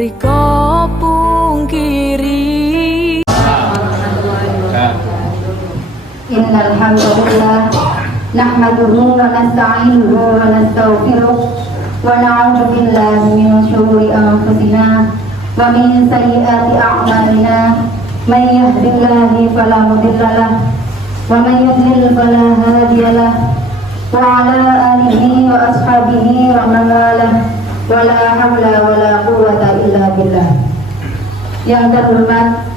riko pungkiri. Innal hamdalillah nahmaduhu wa nasta'inuhu wa nastaghfiruh wa na'udzu billahi min shururi anfusina wa min sayyiati a'malina. May yahdihillahu fala mudilla lahu wa may yudlil fala hadiya lahu. Wa ala alihi wa ashabihi wa man walah wa la haula wa la quwwata illa billah. Yang terhormat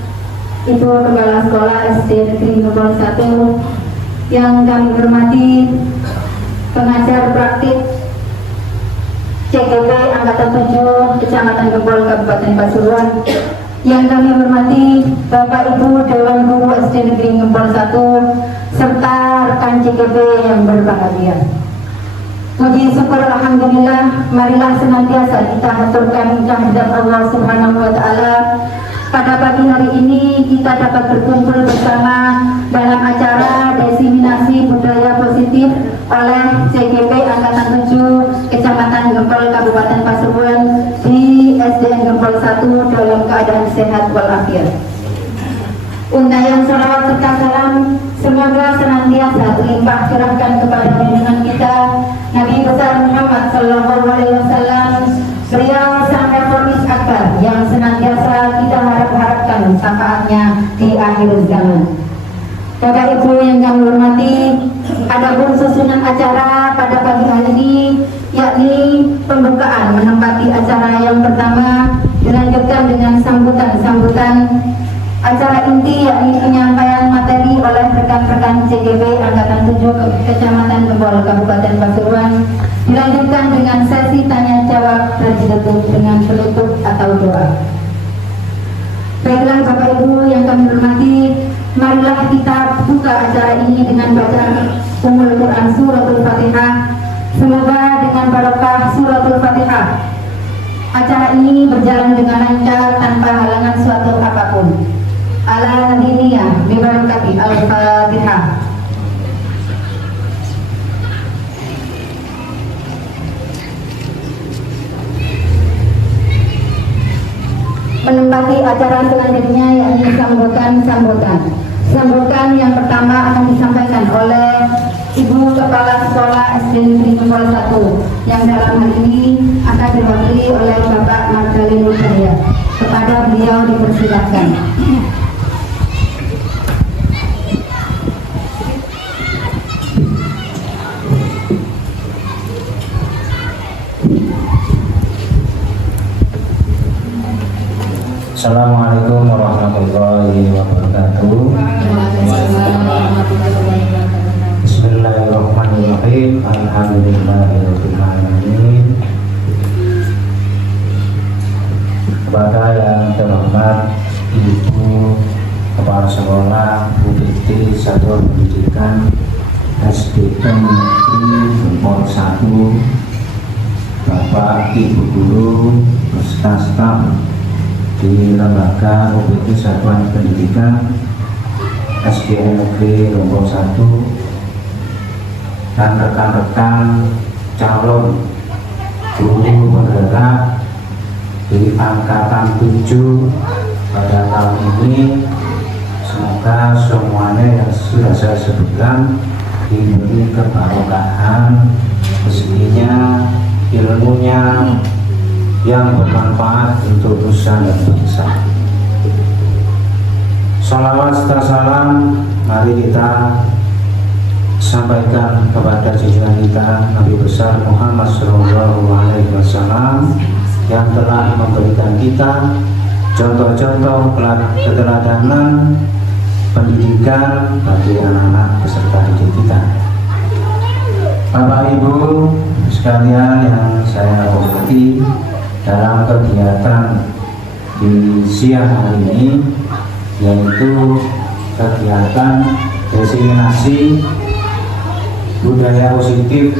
Ibu Kepala Sekolah SD Negeri Nomor 1, yang kami hormati pengajar praktik CGP Angkatan 7 Kecamatan Gempol Kabupaten Pasuruan, yang kami hormati Bapak Ibu Dewan Guru SD Negeri Gempol 1 serta rekan CGP yang berbahagia. Puji syukur alhamdulillah, marilah senantiasa kita haturkan kehadirat Allah Subhanahu wa taala. Pada pagi hari ini kita dapat berkumpul bersama dalam acara diseminasi budaya positif oleh CGP Angkatan 7 Kecamatan Gempol Kabupaten Pasuruan di SDN Gempol 1 dalam keadaan sehat walafiat. Untayan salawat serta salam semoga senantiasa terlimpah curahkan kepada junjungan kita Nabi besar Muhammad Sallallahu Alaihi Wasallam. Beliau sang reformis akbar yang senantiasa kita harap-harapkan syafaatnya di akhir zaman. Bapak Ibu yang kami hormati, adapun susunan acara pada pagi hari ini yakni pembukaan menempati acara yang pertama, dilanjutkan dengan sambutan acara inti yakni penyampaian materi oleh rekan-rekan CGP Angkatan 7 Kecamatan Gempol Kabupaten Pasuruan, dilanjutkan dengan sesi tanya jawab dan ditutup dengan penutup atau doa. Baiklah Bapak Ibu yang kami hormati, marilah kita buka acara ini dengan bacaan Ummul Quran Suratul Fatihah. Semoga dengan barokah Suratul Fatihah acara ini berjalan dengan lancar tanpa halangan suatu apapun. Ala diniyah bibarakati al-Fatihah. Menempati acara selanjutnya yakni sambutan yang pertama akan disampaikan oleh Ibu Kepala Sekolah SD Negeri Gempol 1 yang dalam hal ini akan diwakili oleh Bapak Margalin Wijaya. Kepada beliau dipersilakan. Assalamualaikum warahmatullahi wabarakatuh. Bismillahirrahmanirrahim. Alhamdulillahirabbil alamin. Kepada yang terhormat Ibu Kepala Sekolah UPT Satuan Pendidikan SDN Negeri Gempol 1, Bapak Ibu Guru beserta staf di lembaga UPT Satuan Pendidikan SDN Negeri Gempol 1 dan rekan-rekan calon guru penggerak di Angkatan 7 pada tahun ini, semoga semuanya yang sudah saya sebutkan diberi kebarokahan rezekinya, ilmunya yang bermanfaat untuk nusa dan bangsa. Salawat serta salam mari kita sampaikan kepada junjungan kita Nabi besar Muhammad Sallallahu Alaihi Wasallam yang telah memberikan kita contoh-contoh keteladanan pendidikan bagi anak-anak peserta didik kita. Bapak Ibu sekalian yang saya hormati, dalam kegiatan di siang hari ini yaitu kegiatan diseminasi budaya positif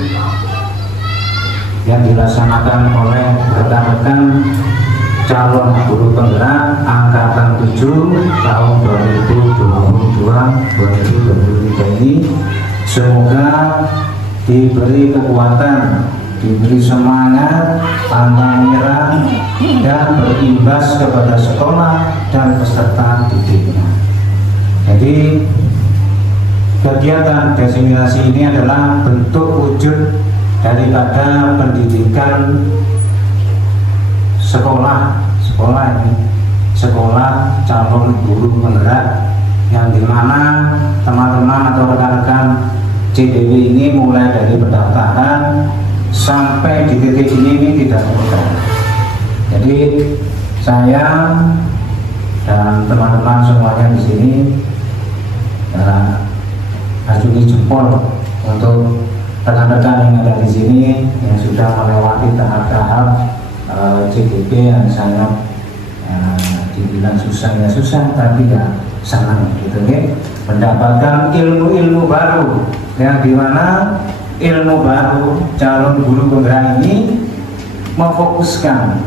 yang dilaksanakan oleh rekan-rekan calon guru penggerak Angkatan 7 tahun 2022-2023 ini, semoga diberi kekuatan diberi semangat, pantang menyerah, dan berimbas kepada sekolah dan peserta didiknya. Jadi kegiatan diseminasi ini adalah bentuk wujud daripada pendidikan sekolah calon guru penggerak, yang dimana teman-teman atau rekan-rekan CDW ini mulai dari pendaftaran sampai di titik ini tidak selesai. Jadi saya dan teman-teman semuanya di sini acungi jempol untuk rekan-rekan yang ada di sini yang sudah melewati tahap-tahap CDP yang sangat dibilang susah ya susah, tapi ya senang gitu ya, mendapatkan ilmu-ilmu baru yang dimana ilmu baru calon guru penggerak ini memfokuskan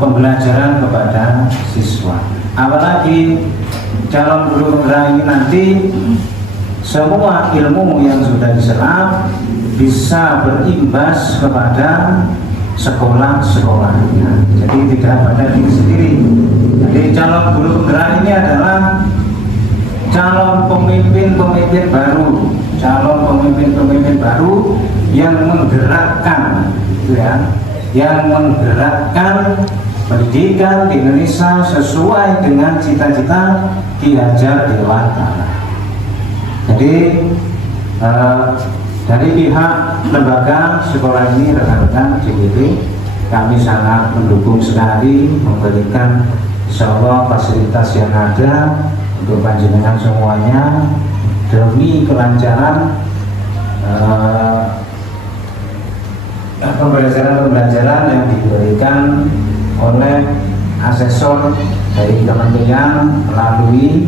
pembelajaran kepada siswa. Apalagi calon guru penggerak ini nanti semua ilmu yang sudah diserap bisa berimbas kepada sekolah-sekolahnya. Jadi tidak pada diri sendiri. Jadi calon guru penggerak ini adalah calon pemimpin-pemimpin baru yang menggerakkan, yang menggerakkan pendidikan di Indonesia sesuai dengan cita-cita Ki Hajar Dewantara. Jadi dari pihak lembaga sekolah ini, rekan-rekan CDP, kami sangat mendukung sekali, memberikan insyaallah fasilitas yang ada untuk panjenengan semuanya demi kelancaran pembelajaran yang diberikan oleh asesor dari kementerian melalui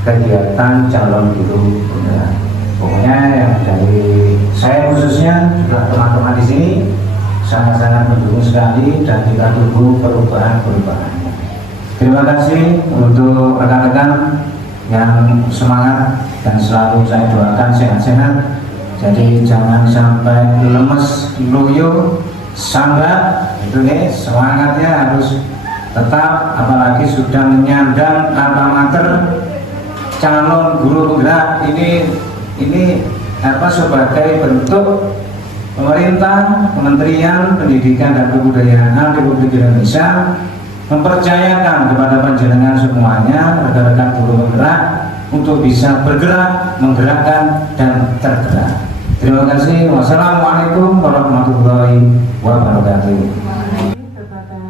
kegiatan calon guru penggerak. Pokoknya yang dari saya khususnya juga teman-teman di sini sangat-sangat mendukung sekali dan kita tunggu perubahan-perubahan. Terima kasih untuk rekan-rekan yang semangat dan selalu saya doakan sehat-sehat. Jadi jangan sampai lemes, loyo, sambat, itu nih semangatnya harus tetap, apalagi sudah menyandang alma mater calon guru penggerak ini sebagai bentuk pemerintah, Kementerian Pendidikan dan Kebudayaan Republik Indonesia mempercayakan kepada panjenengan semuanya, rekan-rekan guru penggerak, untuk bisa bergerak, menggerakkan, dan tergerak. Terima kasih. Wassalamualaikum warahmatullahi wabarakatuh. Kepada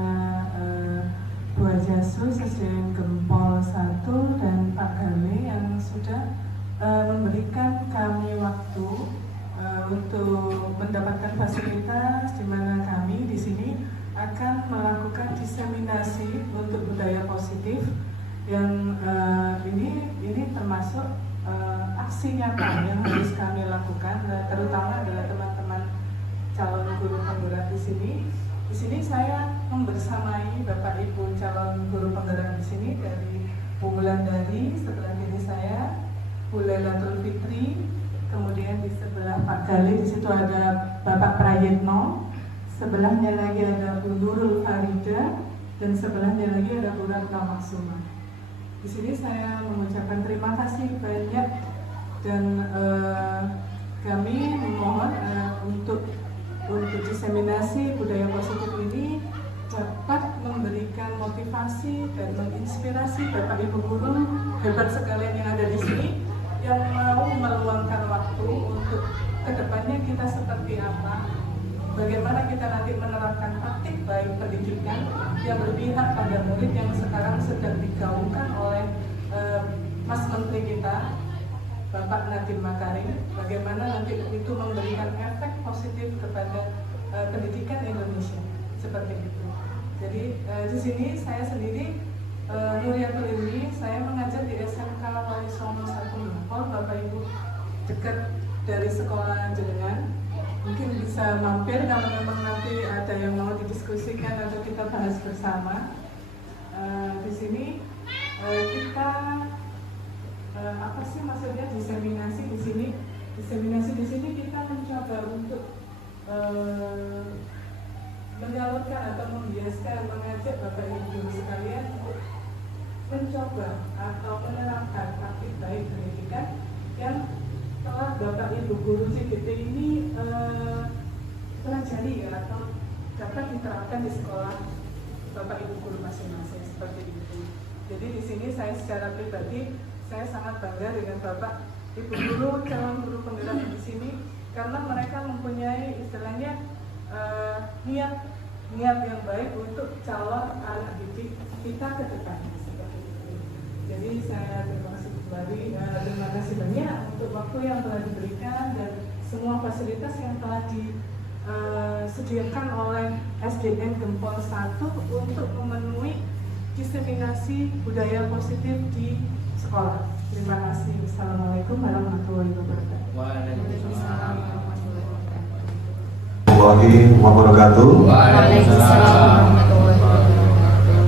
Bu Jasus, Sesden Gempol 1 dan Pak Gale yang sudah memberikan kami waktu untuk mendapatkan fasilitas di mana kami di sini akan melakukan diseminasi untuk budaya positif yang ini termasuk aksi nyata yang harus kami lakukan, terutama adalah teman-teman calon guru penggerak di sini. Di sini saya membersamai Bapak Ibu calon guru penggerak di sini dari Bu Wulandari, sebelah kiri saya Bu Lailatul Fitri, kemudian di sebelah Pak Gale di situ ada Bapak Prayitno, sebelahnya lagi ada Bu Nurul Farida, dan sebelahnya lagi ada Bu Ratna Maksuma. Di sini saya mengucapkan terima kasih banyak dan kami memohon untuk diseminasi budaya positif ini dapat memberikan motivasi dan menginspirasi Bapak Ibu guru hebat sekalian yang ada di sini yang mau meluangkan waktu untuk kedepannya kita seperti apa, bagaimana kita nanti menerapkan praktik baik pendidikan yang berpihak pada murid yang sekarang sedang digaungkan oleh Mas Menteri kita Bapak Nadiem Makarim, bagaimana nanti itu memberikan efek positif kepada pendidikan Indonesia seperti itu. Jadi di sini saya sendiri Nuriatul Ilmi, saya mengajar di SMK Walisono 1 Gempol, Bapak Ibu dekat dari sekolah jenengan. Mungkin bisa mampir kalau memang nanti ada yang mau didiskusikan atau kita bahas bersama. Di sini kita apa sih maksudnya diseminasi di sini? Diseminasi di sini kita mencoba untuk menyalurkan atau membiaskan, mengajak Bapak Ibu guru sekalian untuk mencoba atau menerapkan praktik baik pendidikan yang telah Bapak Ibu guru CGT ini pelajari ya, atau dapat diterapkan di sekolah Bapak Ibu guru masing-masing seperti itu. Jadi di sini saya secara pribadi saya sangat bangga dengan Bapak Ibu guru, calon guru penggerak di sini, karena mereka mempunyai istilahnya niat yang baik untuk calon anak didik kita ke depan seperti itu. Jadi saya terima kasih kembali, terima kasih banyak untuk waktu yang telah diberikan dan semua fasilitas yang telah disediakan oleh SDN Gempol 1 untuk memenuhi diseminasi budaya positif di sekolah. Terima kasih. Assalamualaikum warahmatullahi wabarakatuh. Waalaikumsalam warahmatullahi wabarakatuh.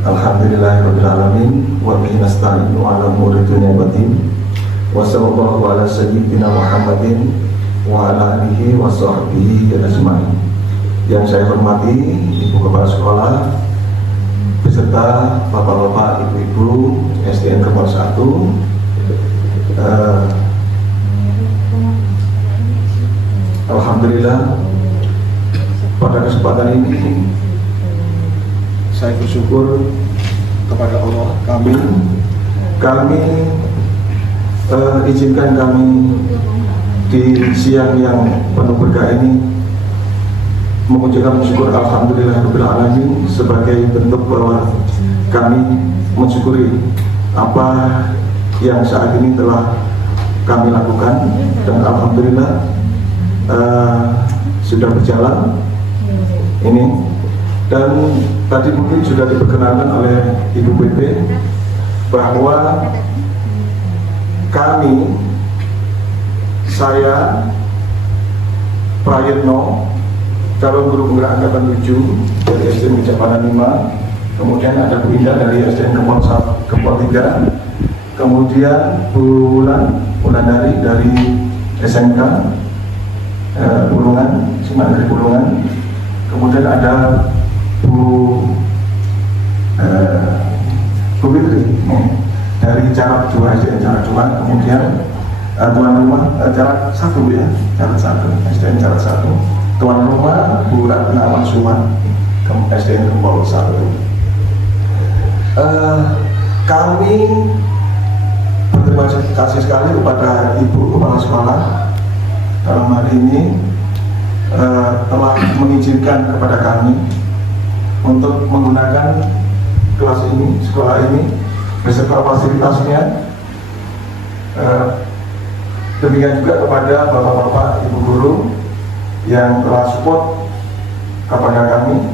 Alhamdulillahirabbil alamin wa bihi nasta'inu ala umuri dunya wad din. Wa sallallahu ala sayyidina Muhammadin wa ala alihi wa sahbihi ajmain. Yang saya hormati Ibu Kepala Sekolah beserta Bapak-bapak, Ibu-ibu SDN Gempol 1. Alhamdulillah pada kesempatan ini saya bersyukur kepada Allah, kami izinkan kami di siang yang penuh berkah ini mengucapkan syukur alhamdulillahirabbil alamin sebagai bentuk bahwa kami mensyukuri apa yang saat ini telah kami lakukan, dan alhamdulillah sudah berjalan ini. Dan tadi mungkin sudah diperkenalkan oleh Ibu PP bahwa kami, saya Prayitno, calon guru penggerak angkatan 7 dari SDN Wijapanan 5, kemudian ada Bu Indah dari SDN Gempol 3, kemudian Bu Wulandari dari SMK Bulungan, Simak dari Bulungan, kemudian ada Bu Fitri dari Carat 2, SDN Carat 2, kemudian tuan rumah Carat 1 ya, Carat 1, SDN Carat 1, tuan rumah Bu Ratna Mansuma, SDN Gempol 1. Kami berterima kasih sekali kepada Ibu Kepala Sekolah dalam hal ini telah mengizinkan kepada kami untuk menggunakan kelas ini, sekolah ini beserta fasilitasnya. Demikian juga kepada bapak-bapak, ibu guru yang telah support kepada kami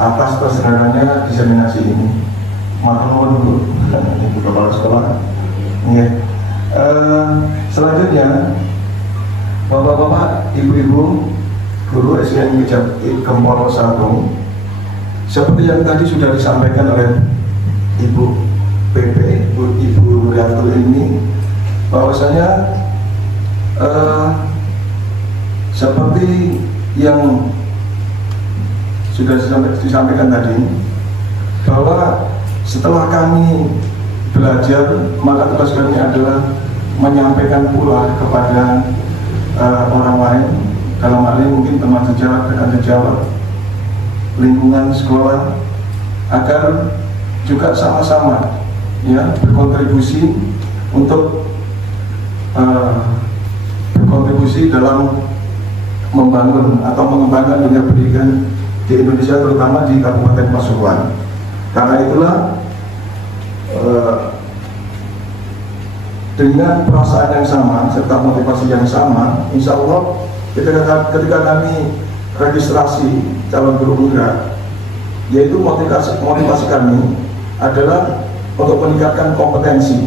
atas terselenggaranya diseminasi ini. Matur nuwun Ibu Kepala Sekolah. Ya. Selanjutnya, bapak-bapak, ibu-ibu guru SDN Gempol 1, seperti yang tadi sudah disampaikan oleh Ibu PP, Ibu Nuriatul ini, bahwasanya seperti yang sudah disampaikan tadi, bahwa setelah kami belajar, maka tugas kami adalah menyampaikan pula kepada orang lain, dalam hal ini mungkin teman sejawat, rekan sejawat, lingkungan sekolah, agar juga sama-sama ya berkontribusi untuk berkontribusi dalam membangun atau mengembangkan dunia pendidikan di Indonesia, terutama di Kabupaten Pasuruan. Karena itulah dengan perasaan yang sama serta motivasi yang sama, insya Allah ketika kami registrasi calon guru penggerak, yaitu motivasi kami adalah untuk meningkatkan kompetensi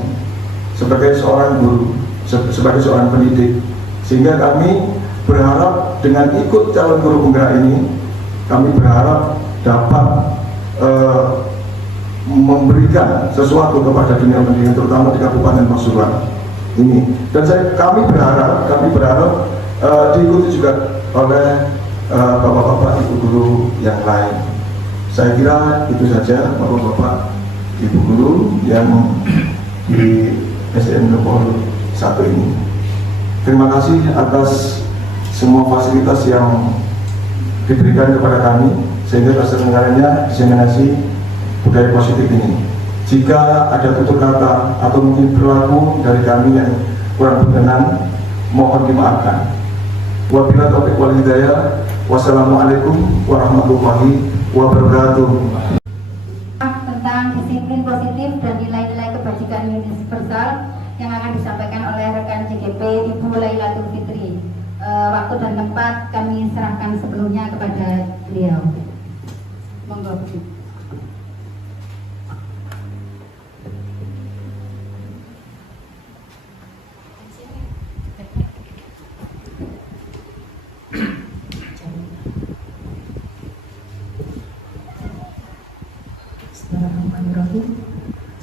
sebagai seorang guru, sebagai seorang pendidik, sehingga kami berharap dengan ikut calon guru penggerak ini, kami berharap dapat memberikan sesuatu kepada dunia pendidikan, terutama di Kabupaten Pasuruan ini. Dan kami berharap diikuti juga oleh bapak-bapak, ibu guru yang lain. Saya kira itu saja bapak-bapak, ibu guru yang di SDN Negoro 1 ini. Terima kasih atas semua fasilitas yang diberikan kepada kami sehingga terselenggaranya diseminasi budaya positif ini. Jika ada tutur kata atau mungkin perilaku dari kami yang kurang berkenan, mohon dimaafkan. Wabillahi taufiq wal hidayah. Wassalamualaikum warahmatullahi wabarakatuh. Tentang disiplin positif dan nilai-nilai kebajikan universal yang akan disampaikan oleh rekan JGP Ibu Lailatul Fitri. Waktu dan tempat kami serahkan sebelumnya kepada beliau. Monggo.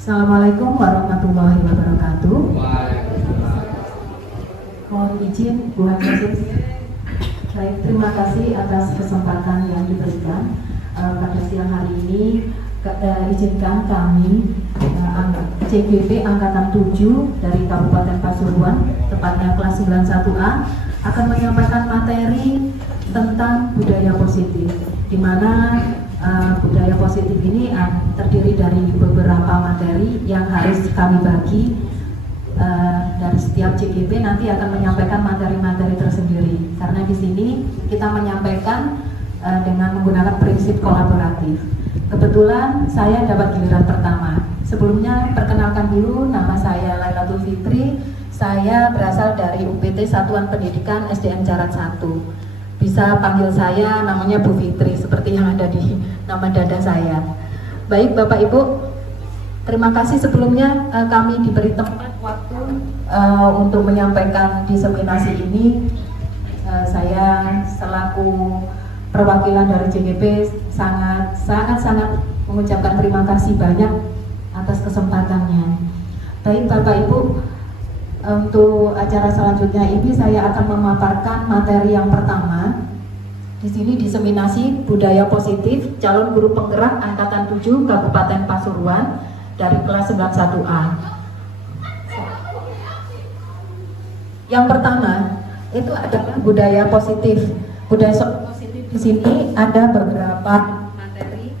Assalamualaikum warahmatullahi wabarakatuh. Mohon izin Bu Haji. Baik, terima kasih atas kesempatan yang diberikan pada siang hari ini. Izinkan kami CGP Angkatan 7 dari Kabupaten Pasuruan, tepatnya kelas 91A, akan menyampaikan materi tentang budaya positif, di mana budaya positif ini terdiri dari beberapa materi yang harus kami bagi. Dari setiap CGP nanti akan menyampaikan materi-materi tersendiri, karena di sini kita menyampaikan dengan menggunakan prinsip kolaboratif. Kebetulan saya dapat giliran pertama. Sebelumnya perkenalkan dulu, nama saya Lailatul Fitri. Saya berasal dari UPT Satuan Pendidikan SDN Jarat 1. Bisa panggil saya namanya Bu Fitri seperti yang ada di nama dada saya. Baik Bapak Ibu, terima kasih sebelumnya kami diberi tempat waktu untuk menyampaikan diseminasi ini. Saya selaku perwakilan dari JGP sangat mengucapkan terima kasih banyak atas kesempatannya. Baik Bapak Ibu, untuk acara selanjutnya ini saya akan memaparkan materi yang pertama. Di sini diseminasi budaya positif calon guru penggerak Angkatan 7 Kabupaten Pasuruan dari kelas 91A. Yang pertama itu adalah budaya positif. Budaya positif di sini ada beberapa materi.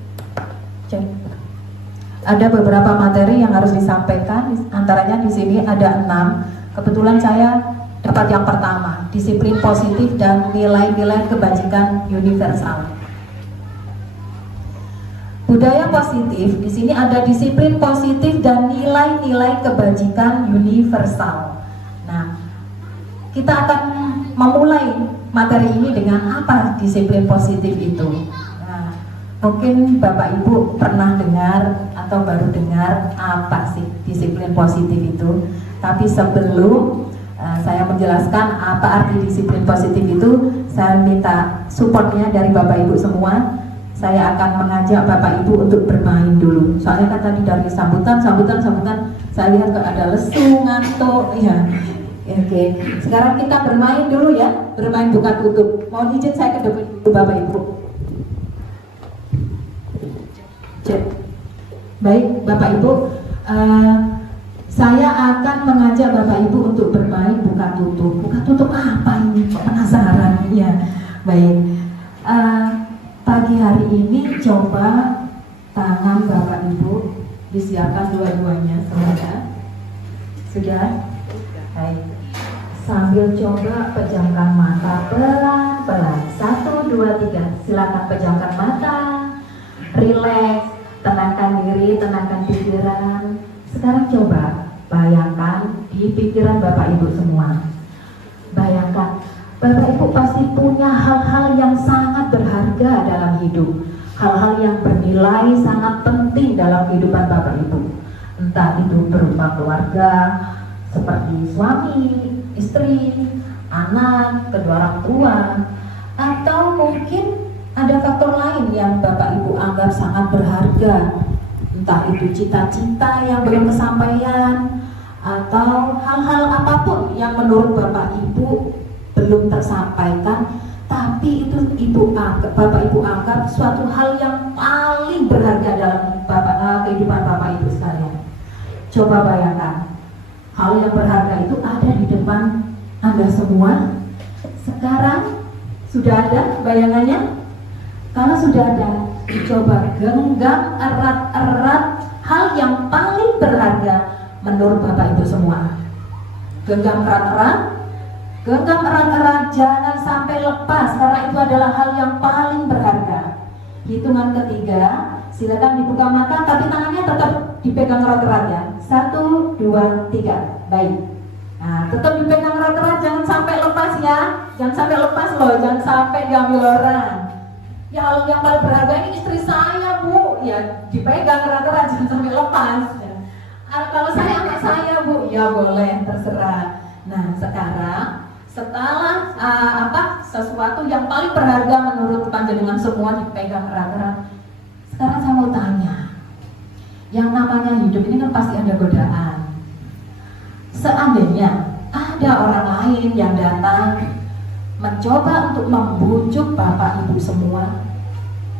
Ada beberapa materi yang harus disampaikan. Antaranya di sini ada 6. Kebetulan saya dapat yang pertama, disiplin positif dan nilai-nilai kebajikan universal. Budaya positif di sini ada disiplin positif dan nilai-nilai kebajikan universal. Nah, kita akan memulai materi ini dengan apa disiplin positif itu. Nah, mungkin Bapak Ibu pernah dengar atau baru dengar apa sih disiplin positif itu. Tapi sebelum saya menjelaskan apa arti disiplin positif itu, saya minta supportnya dari Bapak Ibu semua. Saya akan mengajak Bapak Ibu untuk bermain dulu. Soalnya kan tadi dari sambutan, saya lihat kok ada lesu, ngantuk, ya. Oke, sekarang kita bermain dulu ya, bermain buka tutup. Mohon izin saya ke depan dulu Bapak Ibu. Baik Bapak Ibu, saya akan mengajak Bapak Ibu untuk bermain buka tutup. Buka tutup apa ini? Penasaran? Ya, baik. Pagi hari ini coba tangan Bapak Ibu disiapkan dua-duanya, sudah? Baik. Sambil coba pejamkan mata pelan-pelan. 1, 2, 3. Silakan pejamkan mata. Rileks, tenangkan diri, tenangkan pikiran. Sekarang coba bayangkan di pikiran Bapak Ibu semua. Bayangkan, Bapak Ibu pasti punya hal-hal yang sangat berharga dalam hidup. Hal-hal yang bernilai sangat penting dalam kehidupan Bapak Ibu. Entah itu berupa keluarga, seperti suami, istri, anak, kedua orang tua, atau mungkin ada faktor lain yang Bapak Ibu anggap sangat berharga. Entah itu cita-cita yang belum kesampaian, atau hal-hal apapun yang menurut Bapak Ibu belum tersampaikan, tapi tapi itu Bapak Ibu anggap suatu hal yang paling berharga dalam kehidupan Bapak Ibu sekalian. Coba bayangkan, hal yang berharga itu ada di depan Anda semua. Sekarang sudah ada bayangannya? Kalau sudah ada, coba genggam erat-erat hal yang paling berharga menurut Bapak Ibu semua. Genggam erat-erat, jangan sampai lepas, karena itu adalah hal yang paling berharga. Hitungan ketiga, silakan dibuka mata, tapi tangannya tetap dipegang erat-erat ya. 1, 2, 3, baik. Nah, tetap dipegang erat-erat, jangan sampai lepas ya. Jangan sampai lepas loh, jangan sampai diambil orang. Ya, hal yang paling berharga ini istri saya, Bu. Ya, dipegang erat-erat, jangan sampai lepas. Ya. Kalau saya anak saya, Bu, ya boleh, terserah. Nah, sekarang setelah sesuatu yang paling berharga menurut panjenengan semua dipegang erat-erat, sekarang saya mau tanya, yang namanya hidup ini kan pasti ada godaan. Seandainya ada orang lain yang datang mencoba untuk membujuk Bapak Ibu semua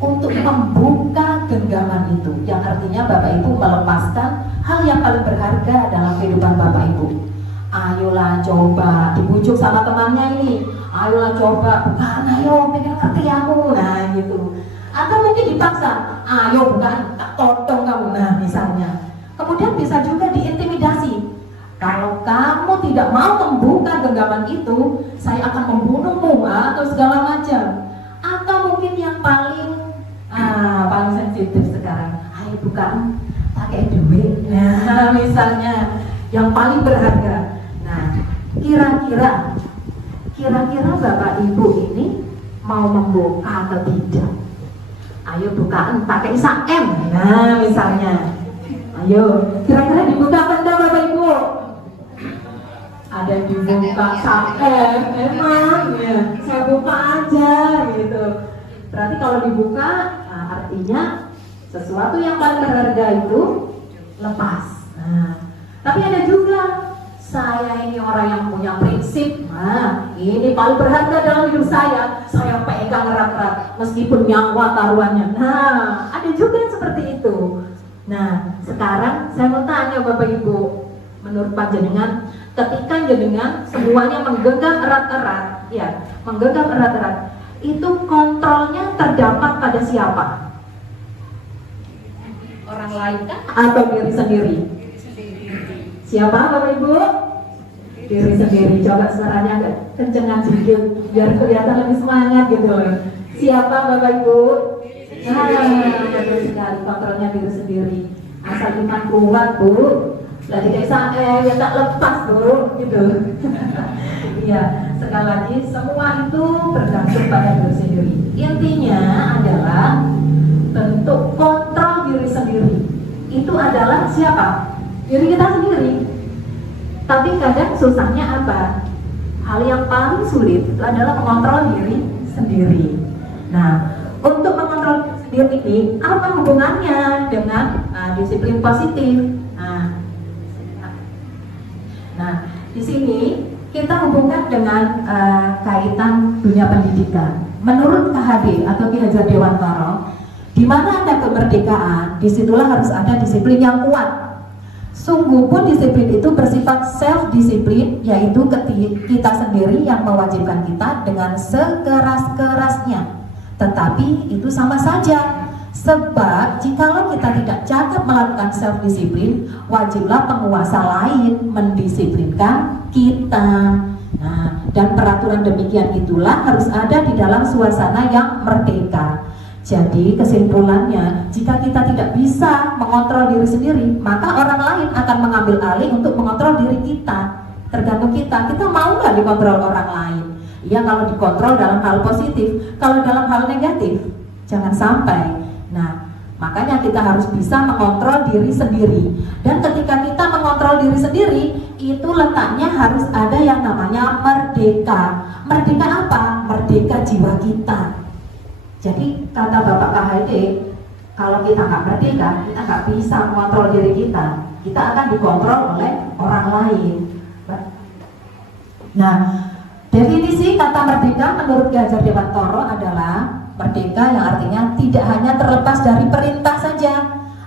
untuk membuka genggaman itu, yang artinya Bapak Ibu melepaskan hal yang paling berharga dalam kehidupan Bapak Ibu. Ayolah coba, dibujuk sama temannya ini, ayolah coba, bukan, ayo pengen ngerti aku, nah gitu. Atau mungkin dipaksa, ayo bukan, tak todong kamu, nah misalnya. Kemudian bisa juga diintimidasi, kalau kamu tidak mau membuka genggaman itu, saya akan membunuhmu atau segala macam. Atau mungkin yang paling sensitif sekarang, ayo bukan, pakai duit, nah misalnya, yang paling berharga. Nah, kira-kira Bapak Ibu ini mau membuka atau tidak? Ayo bukaan pakai SAM. Nah, misalnya. Ayo, kira-kira dibuka apa enggak Bapak Ibu? Ada yang dibuka SAM, emang ya. Saya buka aja gitu. Berarti kalau dibuka, artinya sesuatu yang paling berharga itu lepas. Nah, tapi ada juga, saya ini orang yang punya prinsip, nah ini paling berharga dalam hidup saya pegang erat-erat meskipun nyawa taruhannya. Nah, ada juga yang seperti itu. Nah, sekarang saya mau tanya Bapak Ibu, menurut panjenengan, ketika jenengan semuanya menggenggam erat-erat, ya, menggenggam erat-erat, itu kontrolnya terdapat pada siapa? Orang lain kan? Atau diri sendiri? Siapa Bapak Ibu? Diri sendiri. Coba suaranya agak kencengan sedikit biar kelihatan lebih semangat gitu loh. Siapa Bapak Ibu? Nah, betul sekali, kontrolnya diri sendiri. Asal iman kuat Bu, lagi kayak saya ya tak lepas Bu, gitu. Iya, sekali lagi semua itu bergantung pada diri sendiri. Intinya adalah bentuk kontrol diri sendiri. Itu adalah siapa? Diri kita sendiri. Tapi kadang susahnya apa? Hal yang paling sulit itu adalah mengontrol diri sendiri. Nah, untuk mengontrol diri ini apa hubungannya dengan disiplin positif? Nah, di sini kita hubungkan dengan kaitan dunia pendidikan. Menurut KHD atau Ki Hajar Dewantara, di mana ada kemerdekaan, disitulah harus ada disiplin yang kuat. Sungguh pun disiplin itu bersifat self-disiplin, yaitu kita sendiri yang mewajibkan kita dengan sekeras-kerasnya. Tetapi itu sama saja, sebab jikalau kita tidak cakap melakukan self-disiplin, wajiblah penguasa lain mendisiplinkan kita. Nah, dan peraturan demikian itulah harus ada di dalam suasana yang merdeka. Jadi kesimpulannya, jika kita tidak bisa mengontrol diri sendiri, maka orang lain akan mengambil alih untuk mengontrol diri kita. Tergantung kita mau nggak dikontrol orang lain. Ya, kalau dikontrol dalam hal positif, kalau dalam hal negatif, jangan sampai. Nah, makanya kita harus bisa mengontrol diri sendiri. Dan ketika kita mengontrol diri sendiri, itu letaknya harus ada yang namanya merdeka. Merdeka apa? Merdeka jiwa kita. Jadi kata Bapak KHD, kalau kita nggak merdeka, kita nggak bisa mengontrol diri kita. Kita akan dikontrol oleh orang lain. Nah, Definisi kata merdeka menurut Ki Hajar Dewantara adalah merdeka yang artinya tidak hanya terlepas dari perintah saja,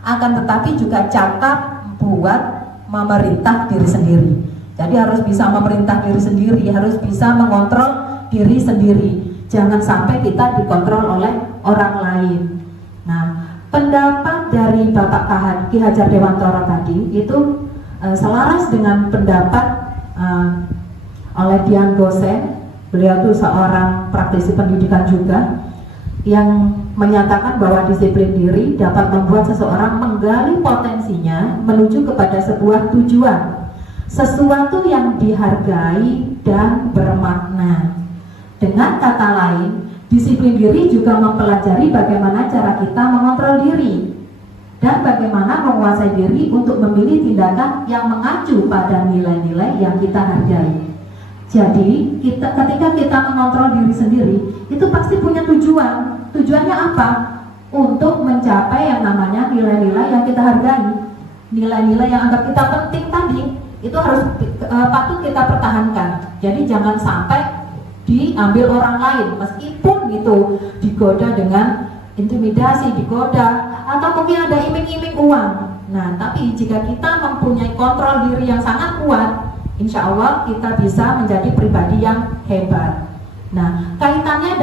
akan tetapi juga cakap buat memerintah diri sendiri. Jadi harus bisa memerintah diri sendiri, harus bisa mengontrol diri sendiri. Jangan sampai kita dikontrol oleh orang lain. Nah, pendapat dari Bapak Ki Hajar Dewantara tadi itu selaras dengan pendapat oleh Dian Gosen. Beliau itu seorang praktisi pendidikan juga, yang menyatakan bahwa disiplin diri dapat membuat seseorang menggali potensinya menuju kepada sebuah tujuan, sesuatu yang dihargai dan bermakna. Dengan kata lain, disiplin diri juga mempelajari bagaimana cara kita mengontrol diri dan bagaimana menguasai diri untuk memilih tindakan yang mengacu pada nilai-nilai yang kita hargai. Jadi, ketika kita mengontrol diri sendiri, itu pasti punya tujuan. Tujuannya apa? Untuk mencapai yang namanya nilai-nilai yang kita hargai. Nilai-nilai yang anggap kita penting tadi, itu harus patut kita pertahankan. Jadi jangan sampai diambil orang lain, meskipun itu digoda dengan intimidasi, digoda, atau mungkin ada iming-iming uang. Nah, tapi jika kita mempunyai kontrol diri yang sangat kuat, insya Allah kita bisa menjadi pribadi yang hebat. Nah, kaitannya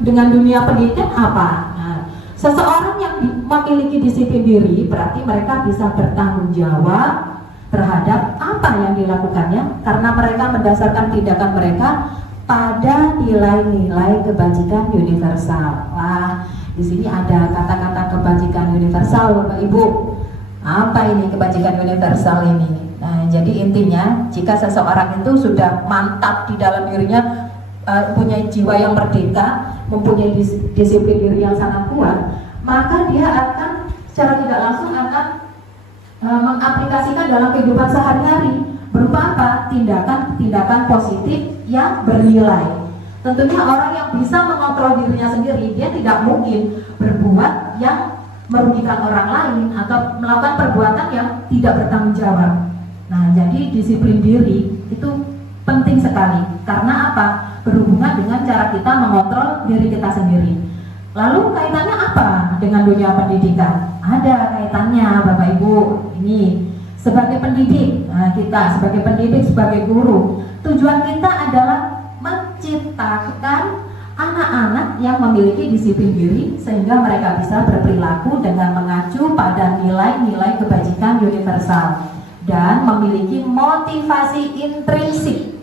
dengan dunia pendidikan apa? Nah, seseorang yang memiliki disiplin diri berarti mereka bisa bertanggung jawab terhadap apa yang dilakukannya, karena mereka mendasarkan tindakan mereka pada nilai-nilai kebajikan universal. Wah, di sini ada kata-kata kebajikan universal, Bapak Ibu. Apa ini kebajikan universal ini? Nah, jadi intinya jika seseorang itu sudah mantap di dalam dirinya, punya jiwa yang merdeka, mempunyai disiplin diri yang sangat kuat, maka dia akan secara tidak langsung akan mengaplikasikan dalam kehidupan sehari-hari berupa apa? Tindakan-tindakan positif yang bernilai. Tentunya orang yang bisa mengontrol dirinya sendiri, dia tidak mungkin berbuat yang merugikan orang lain atau melakukan perbuatan yang tidak bertanggung jawab. Nah, jadi disiplin diri itu penting sekali. Karena apa? Berhubungan dengan cara kita mengontrol diri kita sendiri. Lalu kaitannya apa dengan dunia pendidikan? Ada kaitannya, Bapak Ibu. Ini sebagai pendidik, kita sebagai pendidik, sebagai guru, tujuan kita adalah menciptakan anak-anak yang memiliki disiplin diri sehingga mereka bisa berperilaku dengan mengacu pada nilai-nilai kebajikan universal dan memiliki motivasi intrinsik,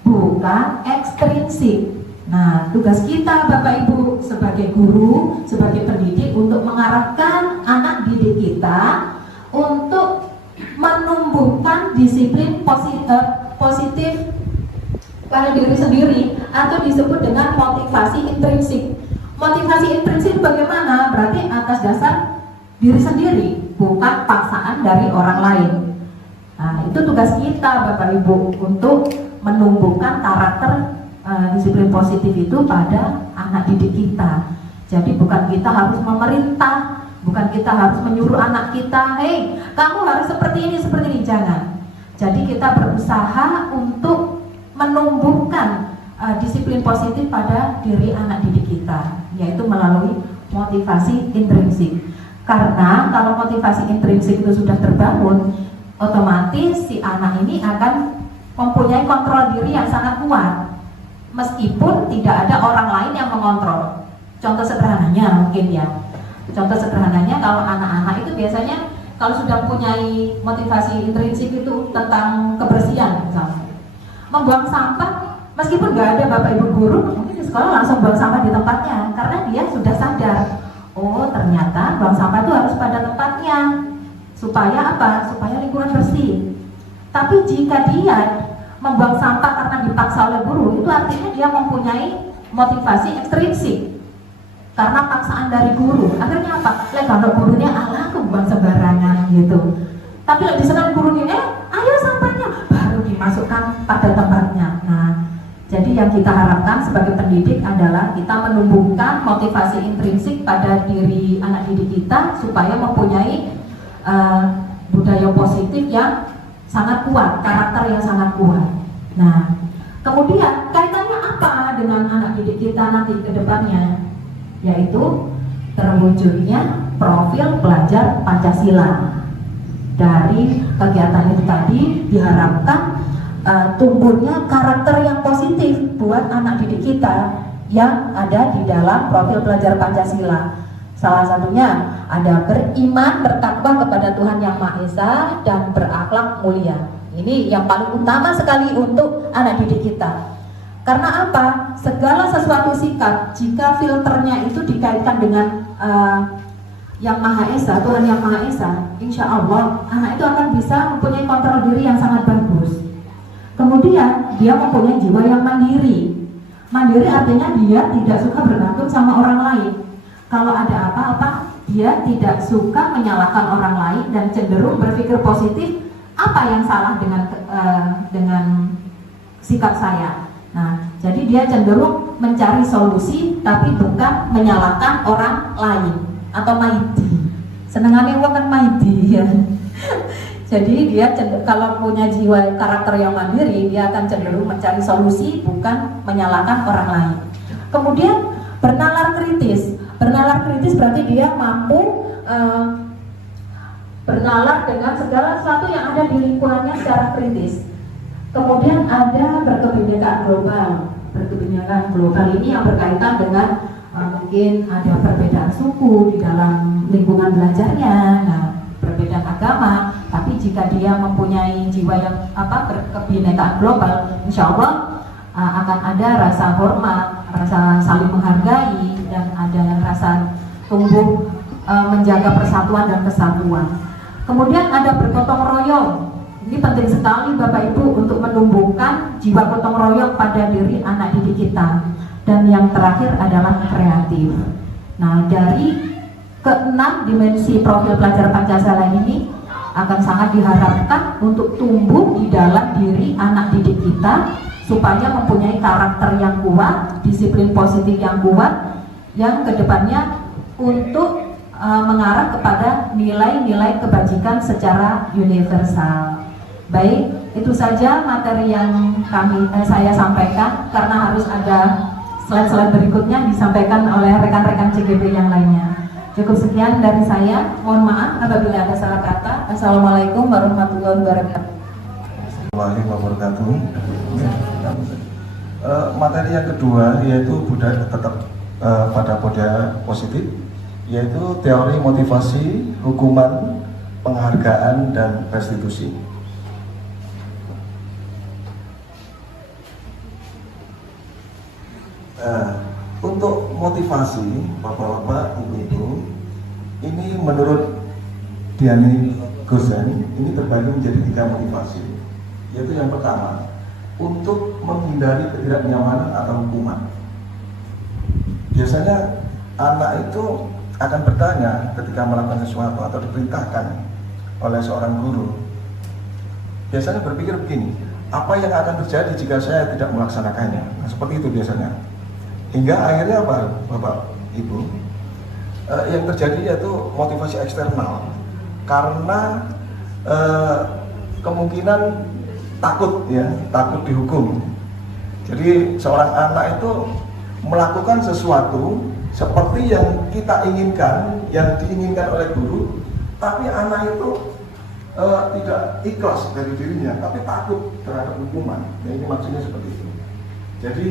bukan ekstrinsik. Nah, tugas kita Bapak Ibu sebagai guru, sebagai pendidik untuk mengarahkan anak didik kita untuk menumbuhkan disiplin positif pada diri sendiri, atau disebut dengan motivasi intrinsik. Motivasi intrinsik bagaimana? Berarti atas dasar diri sendiri, bukan paksaan dari orang lain. Nah, itu tugas kita Bapak Ibu untuk menumbuhkan karakter disiplin positif itu pada anak didik kita. Jadi bukan kita harus memerintah, bukan kita harus menyuruh anak kita, hei kamu harus seperti ini, jangan. Jadi kita berusaha untuk menumbuhkan disiplin positif pada diri anak didik kita, yaitu melalui motivasi intrinsik. Karena kalau motivasi intrinsik itu sudah terbangun, otomatis si anak ini akan mempunyai kontrol diri yang sangat kuat, meskipun tidak ada orang lain yang mengontrol. Contoh sederhananya mungkin ya, contoh sederhananya kalau anak-anak itu biasanya kalau sudah mempunyai motivasi intrinsik itu tentang kebersihan, misalnya membuang sampah, meskipun nggak ada Bapak Ibu guru, mungkin di sekolah langsung buang sampah di tempatnya, karena dia sudah sadar, oh ternyata buang sampah itu harus pada tempatnya, supaya apa? Supaya lingkungan bersih. Tapi jika dia membuang sampah karena dipaksa oleh guru, itu artinya dia mempunyai motivasi ekstrinsik karena paksaan dari guru. Akhirnya apa? Kalau gurunya alah buang sembarangan gitu. Tapi di sana gurunya, ayo sampahnya baru dimasukkan pada tempatnya. Nah, jadi yang kita harapkan sebagai pendidik adalah kita menumbuhkan motivasi intrinsik pada diri anak didik kita supaya mempunyai budaya positif yang sangat kuat, karakter yang sangat kuat. Nah, Kemudian kaitannya apa dengan anak didik kita nanti ke depannya? Yaitu terwujudnya profil pelajar Pancasila. Dari kegiatan itu tadi diharapkan tumbuhnya karakter yang positif buat anak didik kita yang ada di dalam profil pelajar Pancasila. Salah satunya ada beriman, bertakwa kepada Tuhan Yang Maha Esa, dan berakhlak mulia. Ini yang paling utama sekali untuk anak didik kita. Karena apa? Segala sesuatu sikap, jika filternya itu dikaitkan dengan Yang Maha Esa, Tuhan Yang Maha Esa, insya Allah anak itu akan bisa mempunyai kontrol diri yang sangat bagus. Kemudian dia mempunyai jiwa yang mandiri. Mandiri artinya dia tidak suka bergantung sama orang lain. Kalau ada apa-apa, dia tidak suka menyalahkan orang lain dan cenderung berpikir positif. Apa yang salah dengan sikap saya? Nah, jadi dia cenderung mencari solusi, tapi bukan menyalahkan orang lain atau maidi. Senengannya uang kan maidi ya. Jadi dia kalau punya jiwa karakter yang mandiri, dia akan cenderung mencari solusi, bukan menyalahkan orang lain. Kemudian bernalar kritis. Bernalar kritis berarti dia mampu bernalar dengan segala sesuatu yang ada di lingkungannya secara kritis. Kemudian ada berkebinekaan global. Berkebinekaan global ini yang berkaitan dengan mungkin ada perbedaan suku di dalam lingkungan belajarnya, perbedaan agama. Tapi jika dia mempunyai jiwa yang berkebinekaan global, insya Allah akan ada rasa hormat, rasa saling menghargai, dan ada rasa tumbuh menjaga persatuan dan kesatuan. Kemudian ada bergotong royong. Ini penting sekali Bapak Ibu untuk menumbuhkan jiwa gotong royong pada diri anak didik kita. Dan yang terakhir adalah kreatif. Nah, dari keenam dimensi profil pelajar Pancasila ini akan sangat diharapkan untuk tumbuh di dalam diri anak didik kita, supaya mempunyai karakter yang kuat, disiplin positif yang kuat, yang kedepannya untuk mengarah kepada nilai-nilai kebajikan secara universal. Baik, itu saja materi yang saya sampaikan, karena harus ada slide-slide berikutnya disampaikan oleh rekan-rekan CGP yang lainnya. Cukup sekian dari saya, mohon maaf apabila ada salah kata. Assalamualaikum warahmatullahi wabarakatuh. Materi yang kedua yaitu budaya tetap pada budaya positif, yaitu teori motivasi, hukuman, penghargaan, dan restitusi. Untuk motivasi Bapak-bapak, Ibu-ibu, ini menurut Diani Gosen ini terbagi menjadi 3 motivasi, yaitu yang pertama, untuk menghindari ketidaknyamanan atau hukuman. Biasanya anak itu akan bertanya ketika melakukan sesuatu atau diperintahkan oleh seorang guru. Biasanya berpikir begini, apa yang akan terjadi jika saya tidak melaksanakannya? Nah, seperti itu biasanya. Hingga akhirnya apa, Bapak, Ibu? Yang terjadi yaitu motivasi eksternal, karena kemungkinan takut dihukum. Jadi seorang anak itu melakukan sesuatu seperti yang kita inginkan, yang diinginkan oleh guru, tapi anak itu tidak ikhlas dari dirinya, tapi takut terhadap hukuman. Nah, ini maksudnya seperti itu. Jadi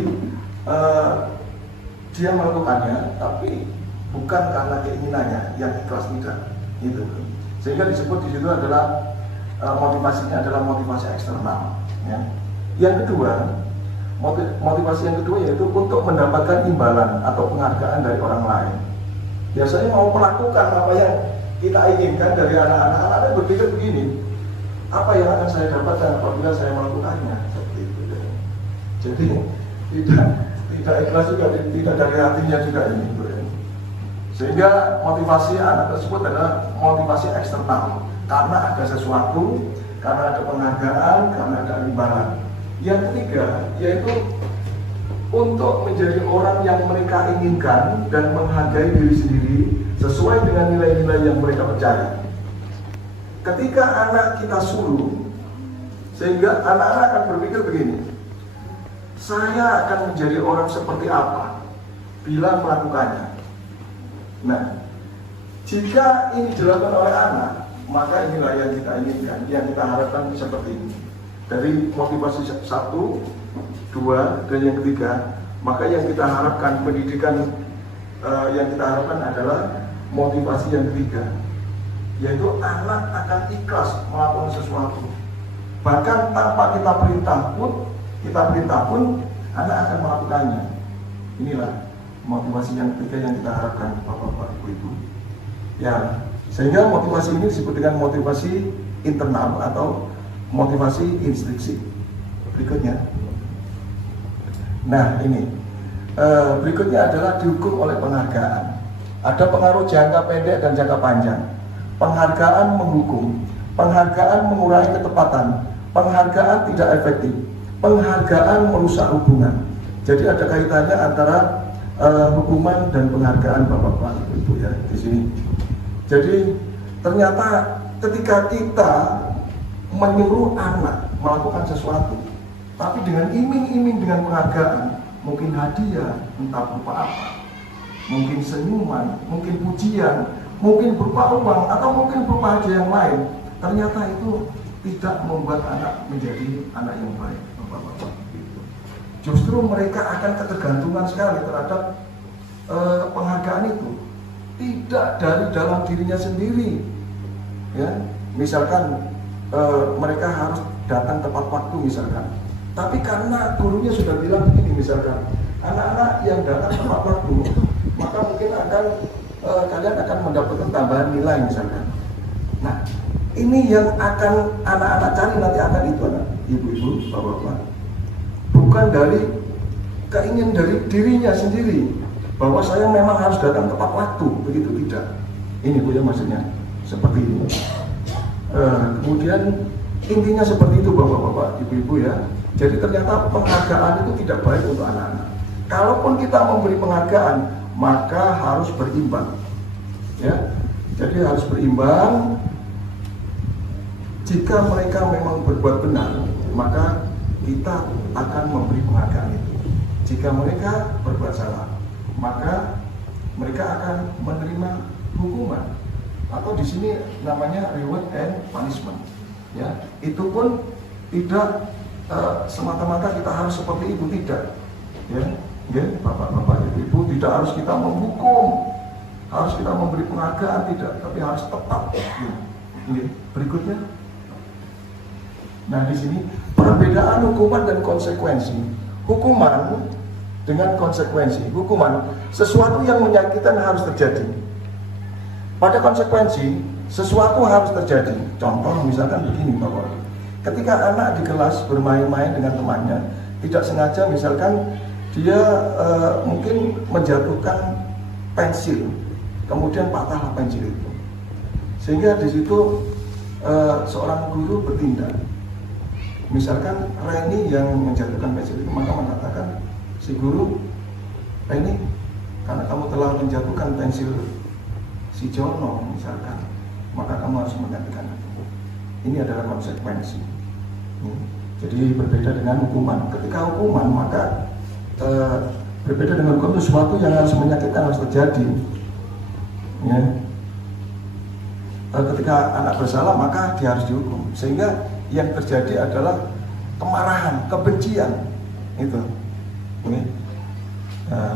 dia melakukannya, tapi bukan karena keinginannya, yang ikhlas tidak. Itu. Sehingga disebut di situ adalah motivasinya adalah motivasi eksternal. Ya. Yang kedua, motivasi yang kedua yaitu untuk mendapatkan imbalan atau penghargaan dari orang lain. Biasanya mau melakukan apa yang kita inginkan dari anak-anak berpikir begini, apa yang akan saya dapatkan apabila saya melakukannya, seperti itu. Jadi tidak ikhlas juga, tidak dari hatinya juga ini. Sehingga motivasi anak tersebut adalah motivasi eksternal, karena ada sesuatu, karena ada penghargaan, karena ada imbalan. Yang ketiga yaitu untuk menjadi orang yang mereka inginkan dan menghargai diri sendiri sesuai dengan nilai-nilai yang mereka percaya. Ketika anak kita suruh, sehingga anak-anak akan berpikir begini, saya akan menjadi orang seperti apa bila melakukannya. Nah, jika ini dilakukan oleh anak, maka inilah yang kita inginkan, yang kita harapkan seperti ini. Dari motivasi 1, 2, dan yang ketiga, maka yang kita harapkan pendidikan yang kita harapkan adalah motivasi yang ketiga, yaitu anak akan ikhlas melakukan sesuatu. Bahkan tanpa kita perintah pun anak akan melakukannya. Inilah motivasi yang ketiga yang kita harapkan, Bapak-bapak, Ibu-ibu. Ya, sehingga motivasi ini disebut dengan motivasi internal atau motivasi instruksi. Berikutnya. Nah, ini berikutnya adalah dihukum oleh penghargaan. Ada pengaruh jangka pendek dan jangka panjang. Penghargaan menghukum, penghargaan mengurangi ketepatan, penghargaan tidak efektif, penghargaan merusak hubungan. Jadi ada kaitannya antara hukuman dan penghargaan, Bapak-bapak, Ibu ya di sini. Jadi ternyata ketika kita menyuruh anak melakukan sesuatu, tapi dengan iming-iming dengan penghargaan, mungkin hadiah, entah berupa apa, mungkin senyuman, mungkin pujian, mungkin berupa uang, atau mungkin berupa hadiah yang lain, ternyata itu tidak membuat anak menjadi anak yang baik, Bapak-bapak. Justru mereka akan ketergantungan sekali terhadap penghargaan itu, tidak dari dalam dirinya sendiri. Ya, misalkan mereka harus datang tepat waktu misalkan, tapi karena gurunya sudah bilang begini misalkan, anak-anak yang datang tepat waktu, maka mungkin kalian akan mendapatkan tambahan nilai misalkan. Nah, ini yang akan anak-anak cari nanti akan itu, anak ibu-ibu, bapak-bapak, bukan dari keinginan dari dirinya sendiri bahwa saya memang harus datang tepat waktu, begitu tidak. Ini Bu ya maksudnya seperti ini. Kemudian intinya seperti itu, bapak-bapak, ibu-ibu ya. Jadi ternyata penghargaan itu tidak baik untuk anak-anak. Kalaupun kita memberi penghargaan, maka harus berimbang. Ya, jadi harus berimbang. Jika mereka memang berbuat benar, maka kita akan memberi penghargaan itu. Jika mereka berbuat salah, maka mereka akan menerima hukuman. Atau di sini namanya reward and punishment. Ya, itu pun tidak semata-mata kita harus seperti itu, tidak. Ya, bapak-bapak, ibu-ibu, tidak harus kita menghukum, harus kita memberi penghargaan, tidak, tapi harus tepat. Ini berikutnya. Nah, di sini perbedaan hukuman dan konsekuensi. Hukuman dengan konsekuensi. Hukuman, sesuatu yang menyakitkan harus terjadi. Pada konsekuensi, sesuatu harus terjadi. Contoh misalkan begini, Bapak. Ketika anak di kelas bermain-main dengan temannya, tidak sengaja misalkan dia mungkin menjatuhkan pensil, kemudian patahlah pensil itu. Sehingga di situ seorang guru bertindak. Misalkan Reni yang menjatuhkan pensil itu, maka mengatakan si guru, Reni, karena kamu telah menjatuhkan pensil si Jono misalkan, maka kamu harus menggantikan itu. Ini adalah konsekuensi. Jadi berbeda dengan hukuman. Ketika hukuman, maka berbeda dengan hukum, itu sesuatu yang harus menyakitkan harus terjadi. Ya. Ketika anak bersalah, maka dia harus dihukum. Sehingga yang terjadi adalah kemarahan, kebencian. Itu. Ini.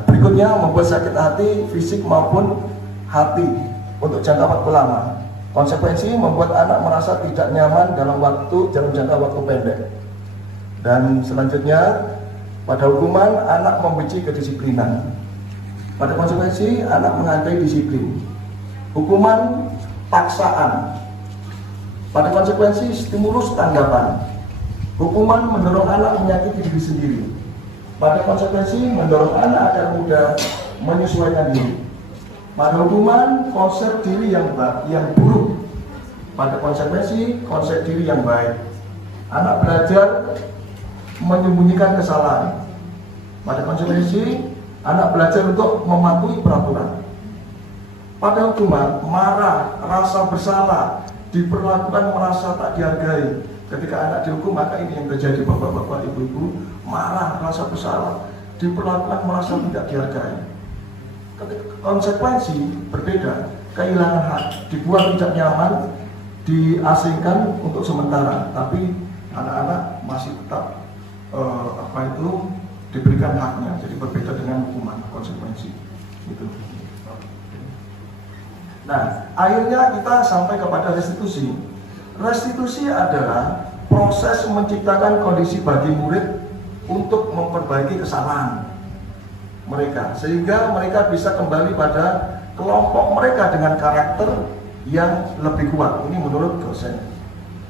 Berikutnya membuat sakit hati fisik maupun hati untuk jangka waktu lama. Konsekuensi membuat anak merasa tidak nyaman dalam jangka waktu pendek. Dan selanjutnya, pada hukuman anak membenci kedisiplinan. Pada konsekuensi anak menghargai disiplin. Hukuman paksaan. Pada konsekuensi stimulus tanggapan. Hukuman mendorong anak menyakiti diri sendiri. Pada konsekuensi mendorong anak agar mudah menyesuaikan diri. Pada hukuman konsep diri yang buruk. Pada konsekuensi konsep diri yang baik. Anak belajar menyembunyikan kesalahan. Pada konsekuensi anak belajar untuk mematuhi peraturan. Pada hukuman marah, rasa bersalah, diperlakukan merasa tak dihargai, Ketika anak dihukum, maka ini yang terjadi, bapak-bapak, ibu-ibu, marah, merasa bersalah, diperlakukan merasa tidak dihargai. Konsekuensi berbeda, kehilangan hak, dibuat tidak nyaman, diasingkan untuk sementara, tapi anak-anak masih tetap diberikan haknya, jadi berbeda dengan hukuman, konsekuensi gitu. Nah, akhirnya kita sampai kepada restitusi. Restitusi adalah proses menciptakan kondisi bagi murid untuk memperbaiki kesalahan mereka, sehingga mereka bisa kembali pada kelompok mereka dengan karakter yang lebih kuat. Ini menurut dosen.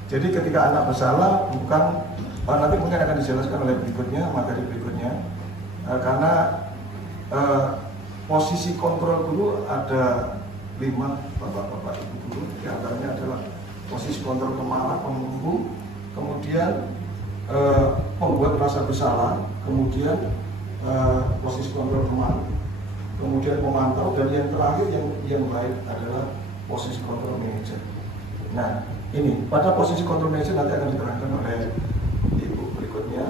Jadi ketika anak bersalah, bukan nanti mungkin akan dijelaskan oleh berikutnya, materi berikutnya, karena posisi kontrol guru ada 5 bapak-bapak ibu guru. Di antaranya adalah posisi kontrol pemarah, pemunggu, kemudian membuat rasa bersalah, kemudian posisi kontrol pemalu, kemudian memantau, dan yang terakhir yang baik adalah posisi kontrol manager. Nah, ini pada posisi kontrol manager nanti akan diterangkan oleh ibu berikutnya,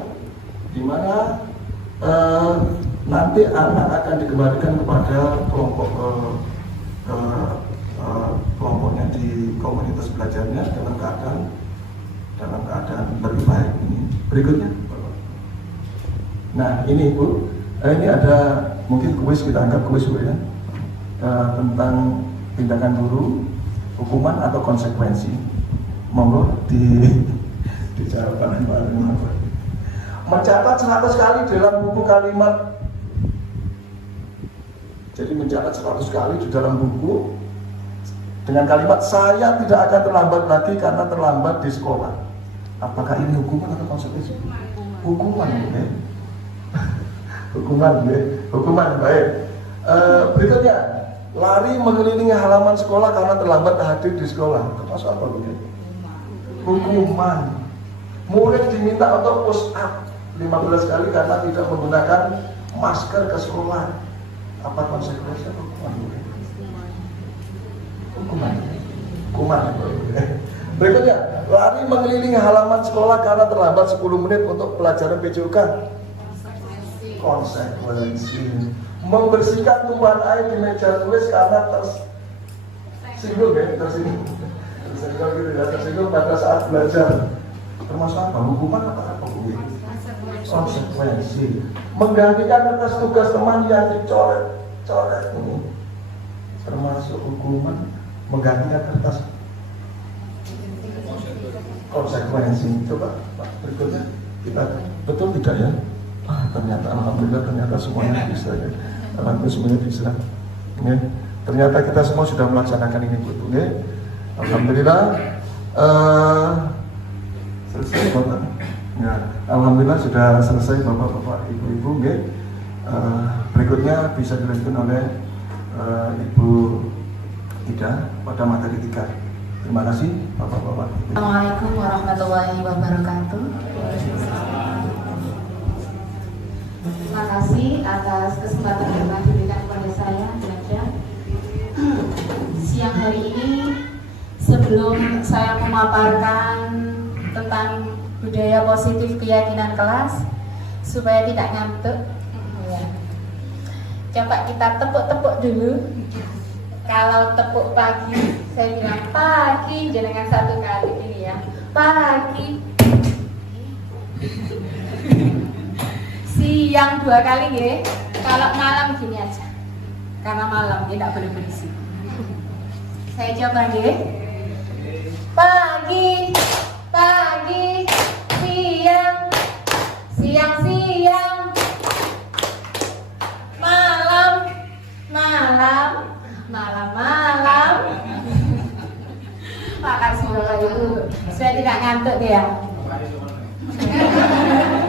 di mana nanti anak akan dikembalikan kepada kelompoknya di komunitas belajarnya dalam keadaan lebih baik. Ini berikutnya. Nah, ini ibu, ini ada mungkin kuis, kita anggap kuis bu ya, tentang tindakan guru, hukuman atau konsekuensi. Monggo dijawab oleh Pak Arifin. Mencatat 100 kali dalam buku kalimat. Jadi mencatat 100 kali di dalam buku dengan kalimat saya tidak akan terlambat lagi karena terlambat di sekolah. Apakah ini hukuman atau konsekuensi? Hukuman, ya. Hukuman baik. Berikutnya, lari mengelilingi halaman sekolah karena terlambat hadir di sekolah. Termasuk apa bu? Hukuman. Murid diminta untuk push up 15 kali karena tidak menggunakan masker ke sekolah. Apa konsekuensinya? Hukuman. Berikutnya, lari mengelilingi halaman sekolah karena terlambat 10 menit untuk pelajaran PJOK. Konsekuensi. Membersihkan tumpahan air di meja tulis karena tersinggung pada saat belajar. Termasuk apa? Hukuman apa? Konsekuensi. Menggantikan kertas tugas teman yang dicoret ini termasuk hukuman. Menggantikan kertas. Konsekuensi. Coba Pak, berikutnya kita betul tidak ya? Ternyata alhamdulillah semuanya bisa ya. Alhamdulillah semuanya bisa. Ya. Ternyata kita semua sudah melaksanakan ini Bu. Ya. Alhamdulillah selesai Bapak. Ya, alhamdulillah sudah selesai Bapak-bapak, Ibu-ibu. Ya. Berikutnya bisa dilanjutkan oleh Ibu Ida pada materi 3. Terima kasih Bapak-bapak. Assalamualaikum warahmatullahi wabarakatuh. Terima kasih atas kesempatan yang telah diberikan kepada saya belajar. Siang hari ini, sebelum saya memaparkan tentang budaya positif keyakinan kelas, supaya tidak ngantuk, coba kita tepuk-tepuk dulu. Kalau tepuk pagi, saya bilang pagi, jangan 1 kali ini ya, pagi. Siang 2 kali ya. Kalau malam gini aja, karena malam tidak boleh berisik. Saya coba ya. Pagi, siang, malam. Makasih Bapak Ibu, saya tidak ngantuk ya.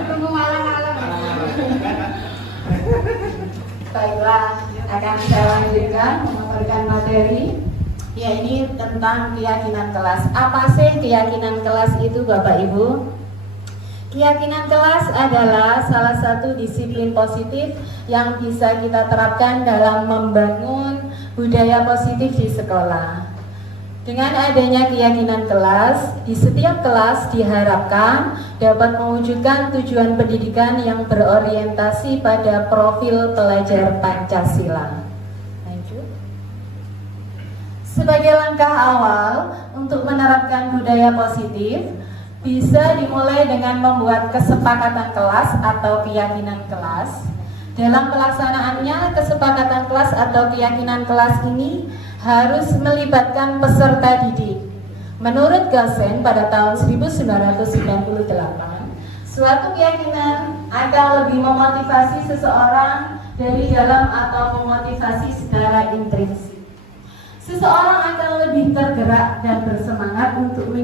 Tunggu malam. Baiklah, akan saya lanjutkan memaparkan materi. Ya, ini tentang keyakinan kelas. Apa sih keyakinan kelas itu Bapak Ibu? Keyakinan kelas adalah salah satu disiplin positif yang bisa kita terapkan dalam membangun budaya positif di sekolah. Dengan adanya keyakinan kelas, di setiap kelas diharapkan dapat mewujudkan tujuan pendidikan yang berorientasi pada profil pelajar Pancasila. Lanjut. Sebagai langkah awal untuk menerapkan budaya positif, bisa dimulai dengan membuat kesepakatan kelas atau keyakinan kelas. Dalam pelaksanaannya, kesepakatan kelas atau keyakinan kelas ini harus melibatkan peserta didik. Menurut Galsen pada tahun 1998, suatu keyakinan akan lebih memotivasi seseorang dari dalam atau memotivasi secara intrinsik. Seseorang akan lebih tergerak dan bersemangat untuk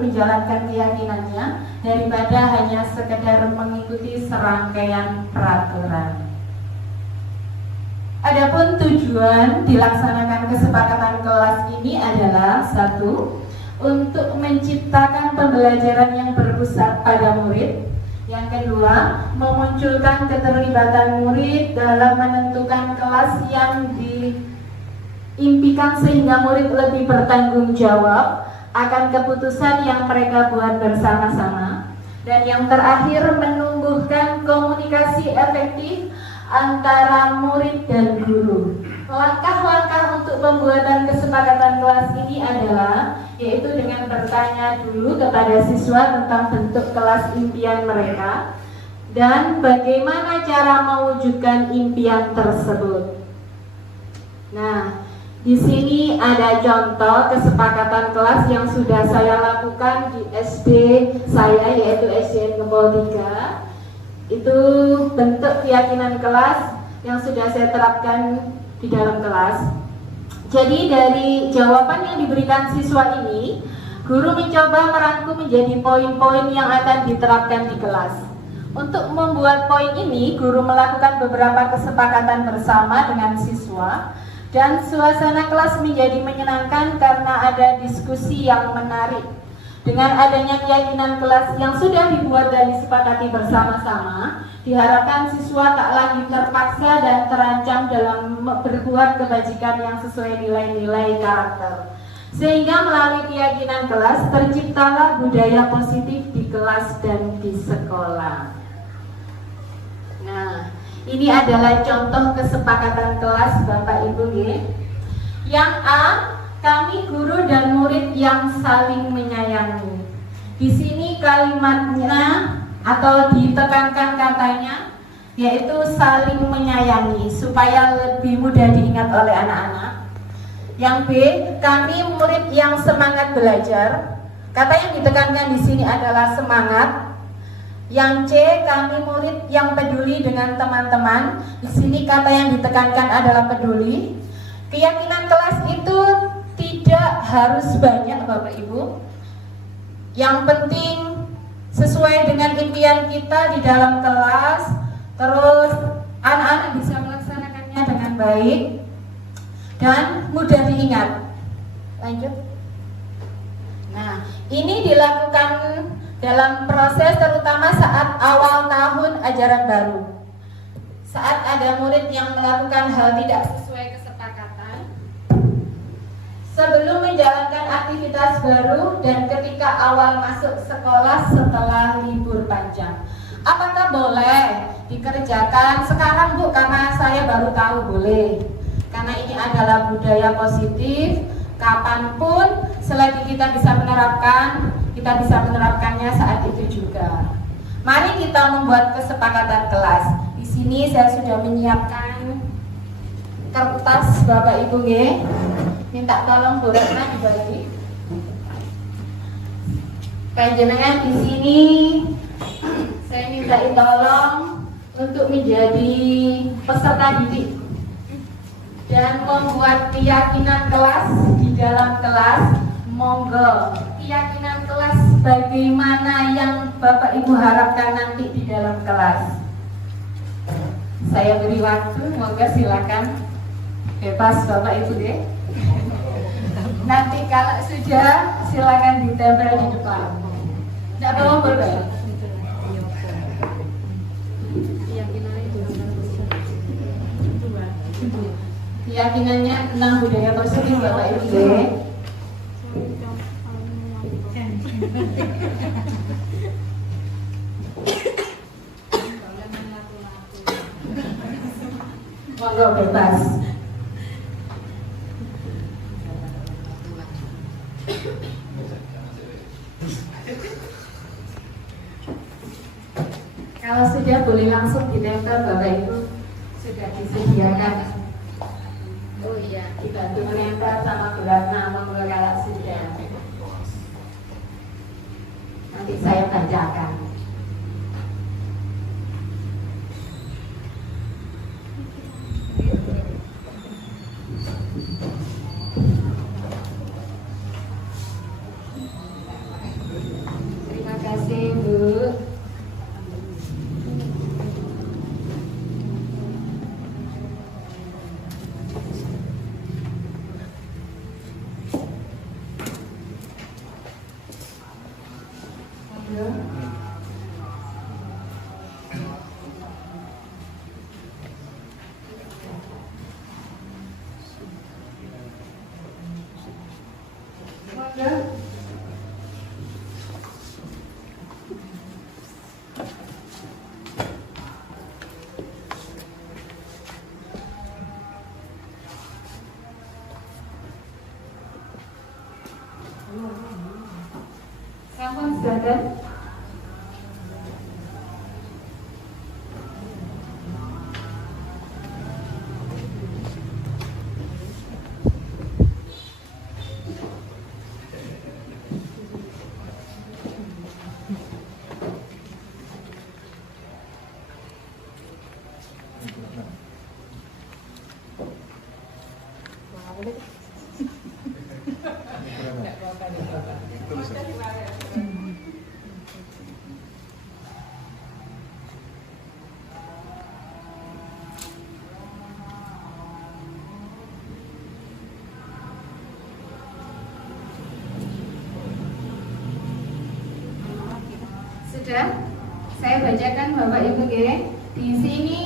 menjalankan keyakinannya daripada hanya sekedar mengikuti serangkaian peraturan. Adapun tujuan dilaksanakan kesepakatan kelas ini adalah: 1. Untuk menciptakan pembelajaran yang berpusat pada murid. Yang kedua, memunculkan keterlibatan murid dalam menentukan kelas yang diimpikan sehingga murid lebih bertanggung jawab akan keputusan yang mereka buat bersama-sama. Dan yang terakhir, menumbuhkan komunikasi efektif antara murid dan guru. Langkah-langkah untuk pembuatan kesepakatan kelas ini adalah, yaitu dengan bertanya dulu kepada siswa tentang bentuk kelas impian mereka dan bagaimana cara mewujudkan impian tersebut. Nah, di sini ada contoh kesepakatan kelas yang sudah saya lakukan di SD saya, yaitu SDN Gempol 3. Itu bentuk keyakinan kelas yang sudah saya terapkan di dalam kelas. Jadi dari jawaban yang diberikan siswa ini, guru mencoba merangkum menjadi poin-poin yang akan diterapkan di kelas. Untuk membuat poin ini, guru melakukan beberapa kesepakatan bersama dengan siswa, dan suasana kelas menjadi menyenangkan karena ada diskusi yang menarik. Dengan adanya keyakinan kelas yang sudah dibuat dan disepakati bersama-sama, diharapkan siswa tak lagi terpaksa dan terancam dalam berbuat kebajikan yang sesuai nilai-nilai karakter. Sehingga melalui keyakinan kelas terciptalah budaya positif di kelas dan di sekolah. Nah, ini adalah contoh kesepakatan kelas Bapak Ibu ya. Yang A, kami guru dan murid yang saling menyayangi. Di sini kalimatnya atau ditekankan katanya yaitu saling menyayangi supaya lebih mudah diingat oleh anak-anak. Yang B, kami murid yang semangat belajar. Kata yang ditekankan di sini adalah semangat. Yang C, kami murid yang peduli dengan teman-teman. Di sini kata yang ditekankan adalah peduli. Keyakinan kelas itu tidak harus banyak Bapak Ibu. Yang penting sesuai dengan impian kita di dalam kelas, terus anak-anak bisa melaksanakannya dengan baik dan mudah diingat. Lanjut. Nah, ini dilakukan dalam proses terutama saat awal tahun ajaran baru. Saat ada murid yang melakukan hal tidak sesuai kesepakatan, sebelum menjalankan aktivitas baru dan ketika awal masuk sekolah setelah libur panjang. Apakah boleh dikerjakan sekarang Bu? Karena saya baru tahu boleh. Karena ini adalah budaya positif. Kapanpun selagi kita bisa menerapkannya saat itu juga. Mari kita membuat kesepakatan kelas. Di sini saya sudah menyiapkan kertas Bapak Ibu ya. Minta tolong Bu Retna dibagi. Panjenengan di sini saya minta tolong untuk menjadi peserta didik dan membuat keyakinan kelas di dalam kelas. Monggo, keyakinan kelas bagaimana yang Bapak Ibu harapkan nanti di dalam kelas. Saya beri waktu, monggo silakan. Bebas Bapak Ibu deh. Nanti kalau sudah silakan ditempel di depan. Tidak perlu berbayar. Keyakinannya tentang budaya positif Bapak Ibu. Monggo bebas. Kalau sudah boleh langsung ditempel Bapak Ibu, sudah disediakan. Oh iya, dibantu menempel sama Bu Ratna, monggo kalau sudah. Nanti saya bacakan. Terima kasih Bu. Sampun sedanten. Sudah, saya bacakan Bapak Ibu ya. Di sini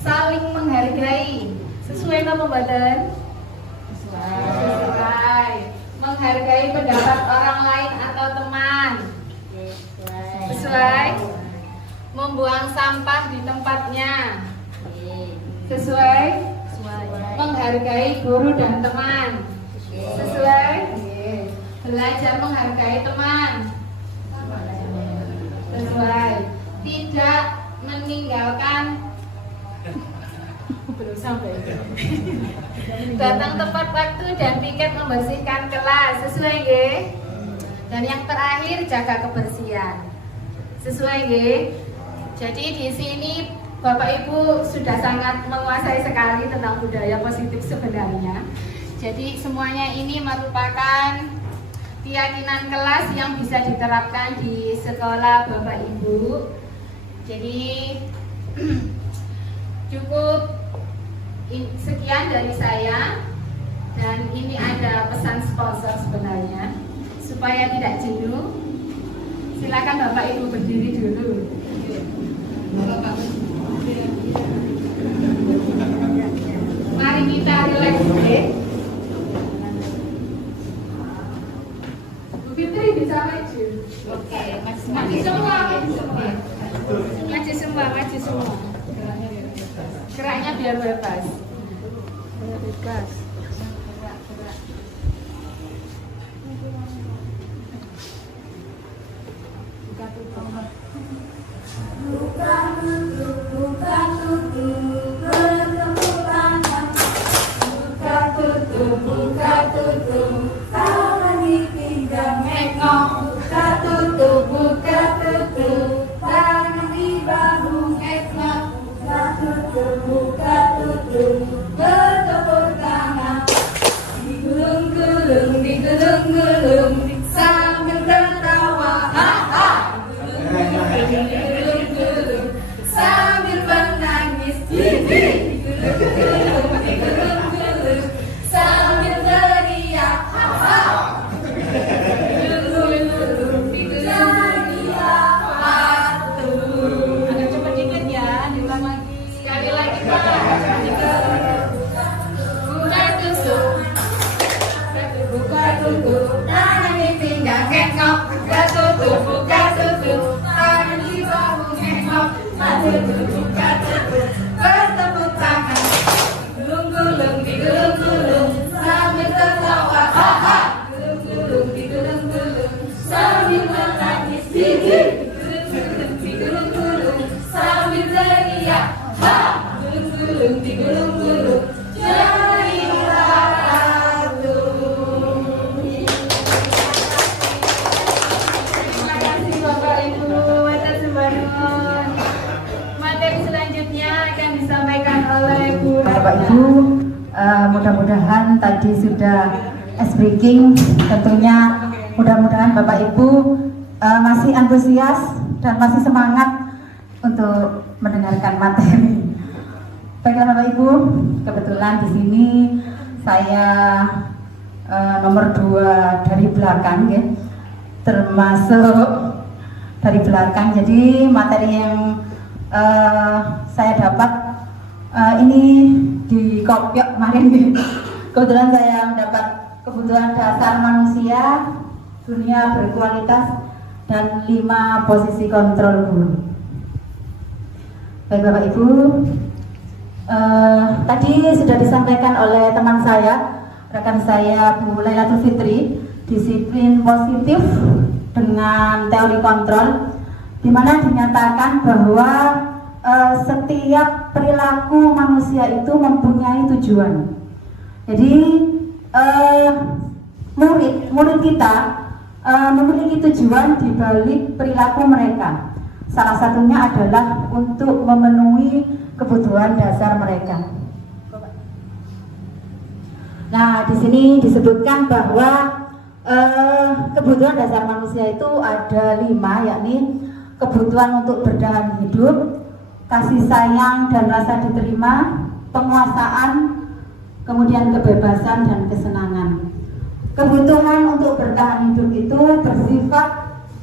saling menghargai. Sesuai apa mboten? Sesuai. Menghargai pendapat orang lain atau teman. Sesuai. Membuang sampah di tempatnya. Sesuai. Menghargai guru dan teman. Sesuai. Belajar menghargai teman. Sesuai. Tidak meninggalkan. Belum sampai. Datang tepat waktu dan piket membersihkan kelas. Sesuai nggih? Dan yang terakhir jaga kebersihan. Sesuai nggih? Jadi di sini Bapak Ibu sudah sangat menguasai sekali tentang budaya positif sebenarnya. Jadi semuanya ini merupakan keyakinan kelas yang bisa diterapkan di sekolah Bapak Ibu. Jadi cukup sekian dari saya, dan ini ada pesan sponsor sebenarnya supaya tidak jenuh. Silakan Bapak Ibu berdiri dulu. Mari kita relax deh. Bu Fitri bisa maju. Oke, maju semua, maju semua. Geraknya biar bebas. Bebas. Gerak. Buka tutup. Buka tutup, bertemu tangan. Buka tutup, tangan di pinggang engkong. Buka tutup, tangan di bahu engkong. Buka tutup, bertepuk tangan. Digulung-gulung, sambil tertawa. Digulung-gulung, sambil menangis. Digulung-gulung, sambil teriak. Digulung-gulung, teriak patuh. Agak cepat dikit ya, diulang lagi. Sekali lagi Pak. Buka tutup, tangan di pinggang engkok. Buka tutup, tangan di bahu engkok. Buka tutup, bertemu Bapak Ibu, mudah-mudahan tadi sudah breaking. Tentunya mudah-mudahan Bapak Ibu masih antusias dan masih semangat untuk mendengarkan materi. Baiklah Bapak Ibu, kebetulan di sini saya nomor 2 dari belakang ya, termasuk dari belakang. Jadi materi yang saya dapat ini di kopiok kemarin gitu. Kebetulan saya mendapat kebutuhan dasar manusia, dunia berkualitas, dan 5 posisi kontrol guru. Baik Bapak Ibu, tadi sudah disampaikan oleh teman saya, rekan saya Bu Lailatul Fitri, disiplin positif dengan teori kontrol, di mana dinyatakan bahwa setiap perilaku manusia itu mempunyai tujuan. Jadi murid kita memiliki tujuan di balik perilaku mereka. Salah satunya adalah untuk memenuhi kebutuhan dasar mereka. Nah, di sini disebutkan bahwa kebutuhan dasar manusia itu ada 5, yakni kebutuhan untuk bertahan hidup, kasih sayang dan rasa diterima, penguasaan, kemudian kebebasan dan kesenangan. Kebutuhan untuk bertahan hidup itu bersifat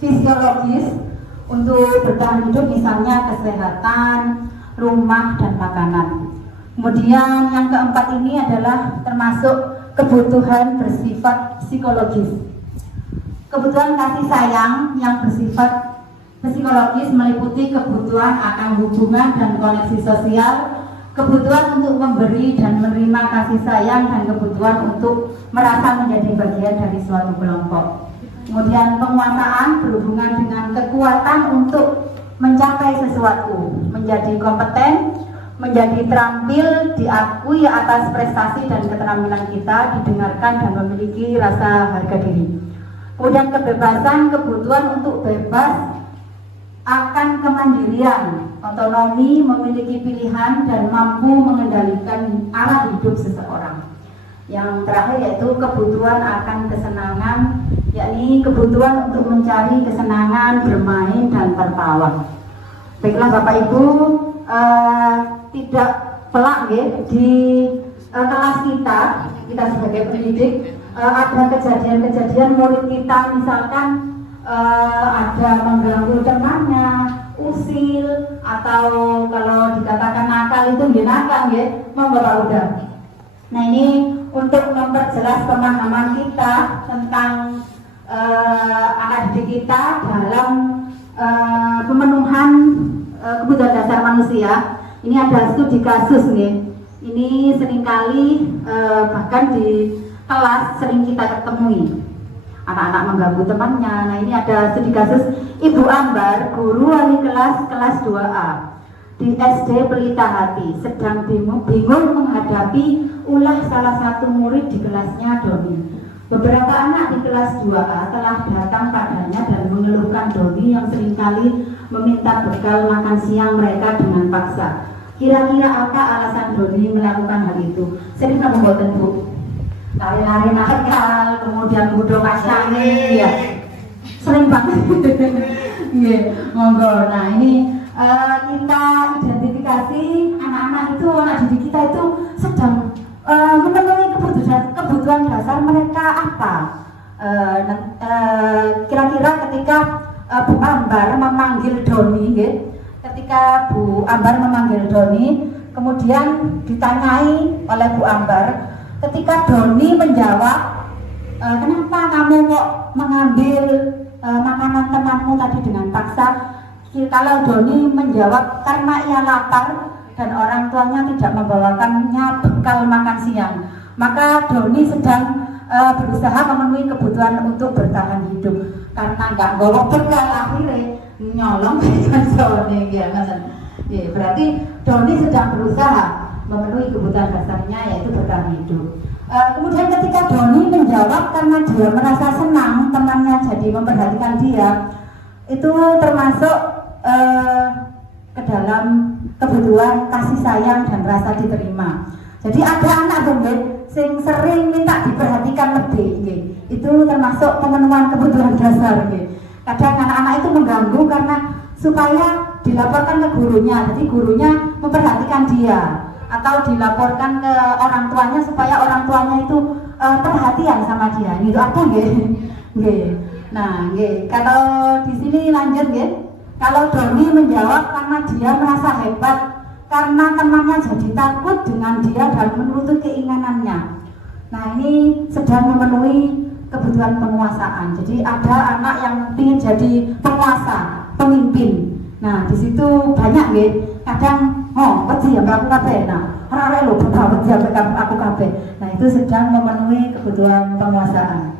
fisiologis. Untuk bertahan hidup misalnya kesehatan, rumah, dan makanan. Kemudian yang keempat ini adalah termasuk kebutuhan bersifat psikologis. Kebutuhan kasih sayang yang bersifat psikologis meliputi kebutuhan akan hubungan dan koneksi sosial, kebutuhan untuk memberi dan menerima kasih sayang, dan kebutuhan untuk merasa menjadi bagian dari suatu kelompok. Kemudian penguasaan berhubungan dengan kekuatan untuk mencapai sesuatu, menjadi kompeten, menjadi terampil, diakui atas prestasi dan keterampilan kita, didengarkan dan memiliki rasa harga diri. Kemudian kebebasan, kebutuhan untuk bebas akan kemandirian, otonomi, memiliki pilihan dan mampu mengendalikan arah hidup seseorang. Yang terakhir yaitu kebutuhan akan kesenangan, yakni kebutuhan untuk mencari kesenangan, bermain, dan tertawa. Baiklah Bapak Ibu, tidak pelak ya, di kelas kita sebagai pendidik, ada kejadian-kejadian murid kita misalkan ada mengganggu temannya, usil, atau kalau dikatakan nakal itu ya nakal ya, membawa udah. Nah ini untuk memperjelas pemahaman kita tentang anak didik kita dalam pemenuhan kebutuhan dasar manusia. Ini ada studi kasus nih. Ini seringkali bahkan di kelas sering kita ketemui anak-anak mengganggu temannya. Nah ini ada studi kasus Ibu Ambar, guru wali kelas 2A di SD Pelita Hati, sedang bingung menghadapi ulah salah satu murid di kelasnya, Doni. Beberapa anak di kelas 2A telah datang padanya dan mengeluhkan Doni yang seringkali meminta bekal makan siang mereka dengan paksa. Kira-kira apa alasan Doni melakukan hal itu? Sering kamu boten Bu? Lari-lari nakal, kemudian budo kasane, ya sering banget. Iya, monggo. Nah ini kita identifikasi anak-anak itu, anak didik kita itu sedang memenuhi kebutuhan dasar mereka apa. Kira-kira ketika Bu Ambar memanggil Doni, ketika Bu Ambar memanggil Doni, kemudian ditanyai oleh Bu Ambar, ketika Doni menjawab, kenapa kamu kok mengambil makanan temanmu tadi dengan paksa? Kalau Doni menjawab karena ia lapar dan orang tuanya tidak membawakannya bekal makan siang, maka Doni sedang berusaha memenuhi kebutuhan untuk bertahan hidup. Karena nggak bawa bekal akhirnya nyolong dengan Doni, ya berarti Doni sedang berusaha memenuhi kebutuhan dasarnya, yaitu bertahan hidup. Kemudian ketika Doni menjawab karena dia merasa senang temannya jadi memperhatikan dia, itu termasuk ke dalam kebutuhan kasih sayang dan rasa diterima. Jadi ada anak nggih sing sering minta diperhatikan lebih nggih. Itu termasuk pemenuhan kebutuhan dasar nggih. Kadang anak-anak itu mengganggu karena supaya dilaporkan ke gurunya, jadi gurunya memperhatikan dia, atau dilaporkan ke orang tuanya supaya orang tuanya itu perhatian sama dia. Itu ada nggih? Nggih. Nah, nggih. Kalau di sini lanjut nggih. Kalau Doni menjawab karena dia merasa hebat karena temannya jadi takut dengan dia dan menuruti keinginannya. Nah, ini sedang memenuhi kebutuhan penguasaan. Jadi ada anak yang ingin jadi penguasa, pemimpin. Nah, di situ banyak nggih. Kadang wedi ya aku kabeh. Nah, ora lho wedi aku kabeh. Nah, itu sedang memenuhi kebutuhan penguasaan.